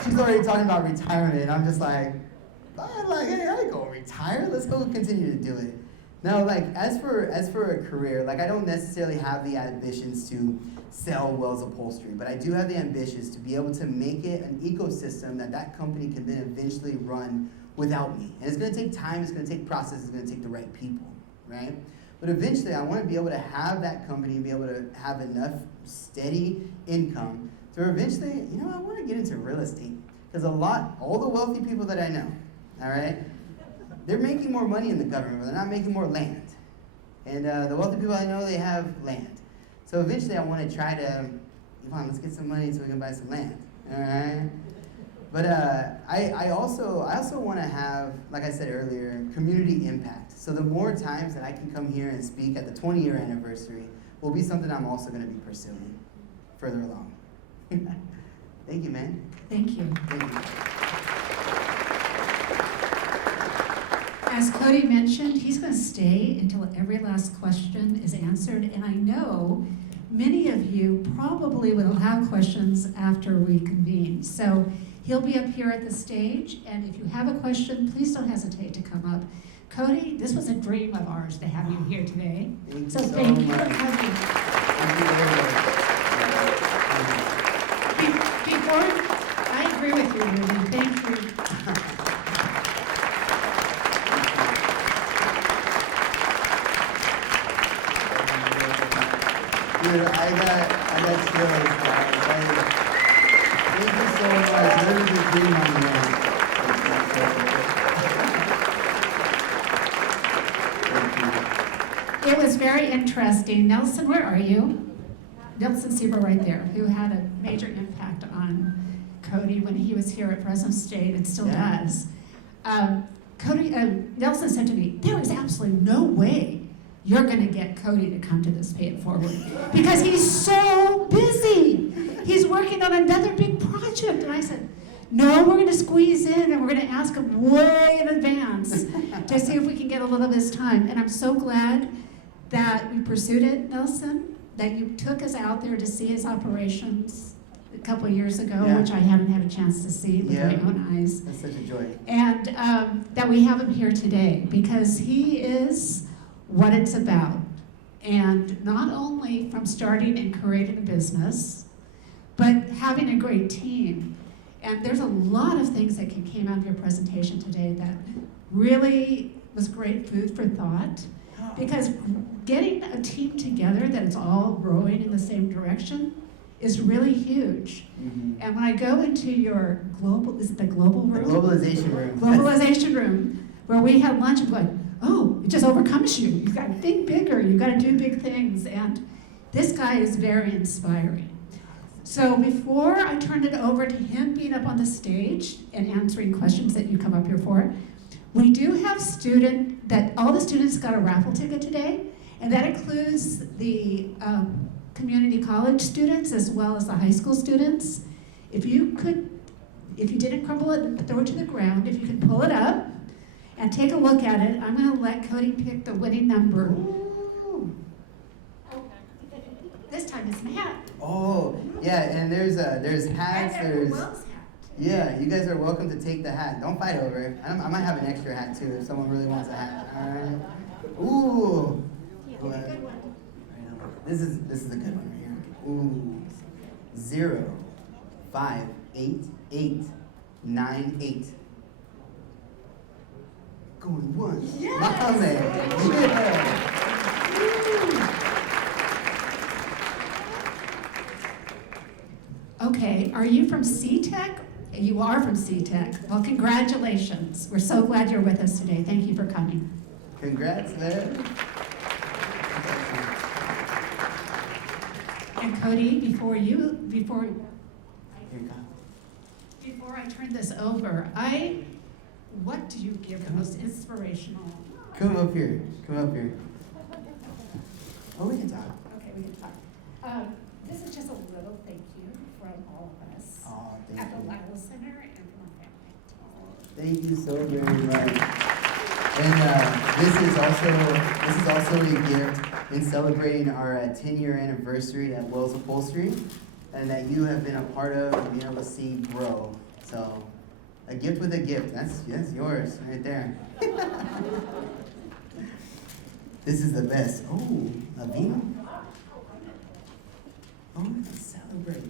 she's already talking about retirement. And I'm just like, hey, I go retire. Let's go continue to do it. Now, like as for a career, like I don't necessarily have the ambitions to sell Wells Upholstery, but I do have the ambitions to be able to make it an ecosystem that company can then eventually run without me. And it's going to take time. It's going to take process. It's going to take the right people, right? But eventually, I want to be able to have that company and be able to have enough steady income to eventually, I want to get into real estate. Because all the wealthy people that I know, all right, they're making more money in the government, but they're not making more land. And the wealthy people I know, they have land. So eventually, I want to try to, Yvonne, let's get some money so we can buy some land, all right? But I also want to have, like I said earlier, community impact. So the more times that I can come here and speak at the 20-year anniversary will be something I'm also going to be pursuing further along. Thank you, man. Thank you. Thank you. As Kodey mentioned, he's going to stay until every last question is answered, and I know many of you probably will have questions after we convene. So he'll be up here at the stage, and if you have a question, please don't hesitate to come up. Kodey, this was a dream of ours to have you here today. Thank you So so thank you for much. coming. Thank you very much. Before, I agree with you, Rudy. Thank you. Dude, I got chills, guys. Thank you so much. Really good dream on the end. It was very interesting. Nelson, where are you? Nelson Sieber right there, who had a major impact on Kodey when he was here at Fresno State and still does. Nelson said to me, there is absolutely no way you're going to get Kodey to come to this Pay It Forward because he's so busy. He's working on another big project. And I said, no, we're going to squeeze in and we're going to ask him way in advance to see if we can get a little of his time. And I'm so glad that we pursued it, Nelson, that you took us out there to see his operations a couple of years ago, which I haven't had a chance to see with my own eyes. That's such a joy. And that we have him here today because he is what it's about. And not only from starting and creating a business, but having a great team. And there's a lot of things that came out of your presentation today that really was great food for thought. Because getting a team together that is all rowing in the same direction is really huge. Mm-hmm. And when I go into your is it the global room? The globalization room. Globalization room, where we had lunch, I'm going, oh, it just overcomes you. You've got to think bigger. You've got to do big things. And this guy is very inspiring. So before I turned it over to him being up on the stage and answering questions that you come up here for, we do have all the students got a raffle ticket today, and that includes the community college students as well as the high school students. If you didn't crumble it and throw it to the ground, if you could pull it up and take a look at it, I'm going to let Kodey pick the winning number. Ooh. This time it's a hat. Oh, yeah, and there's hats, there's... Wells hat. Yeah, you guys are welcome to take the hat. Don't fight over it. I might have an extra hat too if someone really wants a hat. All right. Ooh. Good one. This is a good one right here. Ooh. 0, 5, 8, 8, 9, 8. Going once. Yes. My man. Yeah. Okay, are you from C-Tech? You are from C-Tech. Well, congratulations. We're so glad you're with us today. Thank you for coming. Congrats, man. And Kodey, before Here you go. Before I turn this over, what do you give the most inspirational? Come up here. Come up here. Oh, we can talk. Okay, we can talk. This is just a little thank you from all of us Oh, at the thank you. Lyle Center and from our family. Oh, thank you so very much. And this is also a gift in celebrating our 10-year anniversary at Wells Upholstery, and that you have been a part of and being able to see grow. So, a gift with a gift. That's yours right there. This is the best. Oh, a vino. Oh, let's celebrate.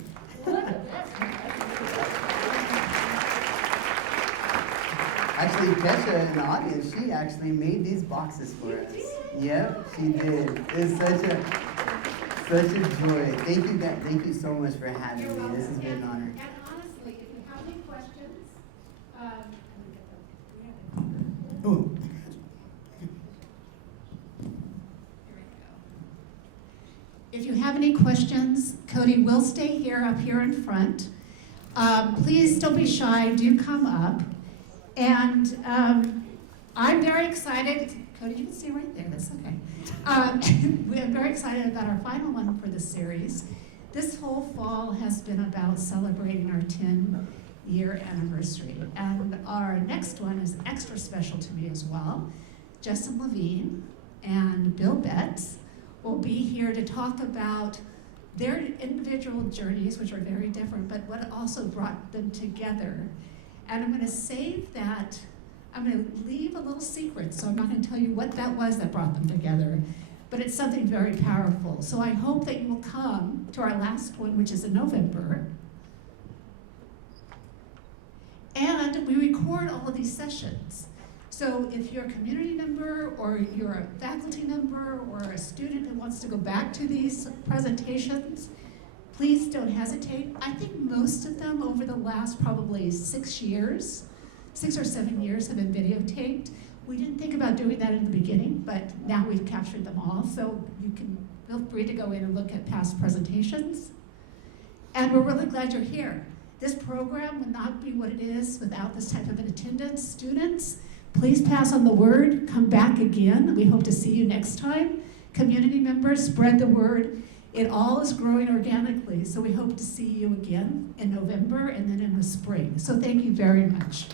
Actually, Kesha in the audience, she actually made these boxes for us. Yep, she did. It's such a joy. Thank you so much for having me. This has been an honor. And honestly, if you have any questions, Oh. if you have any questions, Kodey will stay here up here in front. Please don't be shy. Do come up. And I'm very excited. Kodey, you can stay right there. That's okay. We're very excited about our final one for the series. This whole fall has been about celebrating our 10-year anniversary. And our next one is extra special to me as well. Justin Levine and Bill Betts will be here to talk about their individual journeys, which are very different, but what also brought them together. And I'm going to save that. I'm going to leave a little secret, so I'm not going to tell you what that was that brought them together, but it's something very powerful. So I hope that you will come to our last one, which is in November. And we record all of these sessions. So if you're a community member or you're a faculty member or a student who wants to go back to these presentations, please don't hesitate. I think most of them over the last probably 6 or 7 years have been videotaped. We didn't think about doing that in the beginning, but now we've captured them all. So you can feel free to go in and look at past presentations. And we're really glad you're here. This program would not be what it is without this type of an attendance. Students, please pass on the word, come back again. We hope to see you next time. Community members, spread the word. It all is growing organically, so we hope to see you again in November and then in the spring. So thank you very much.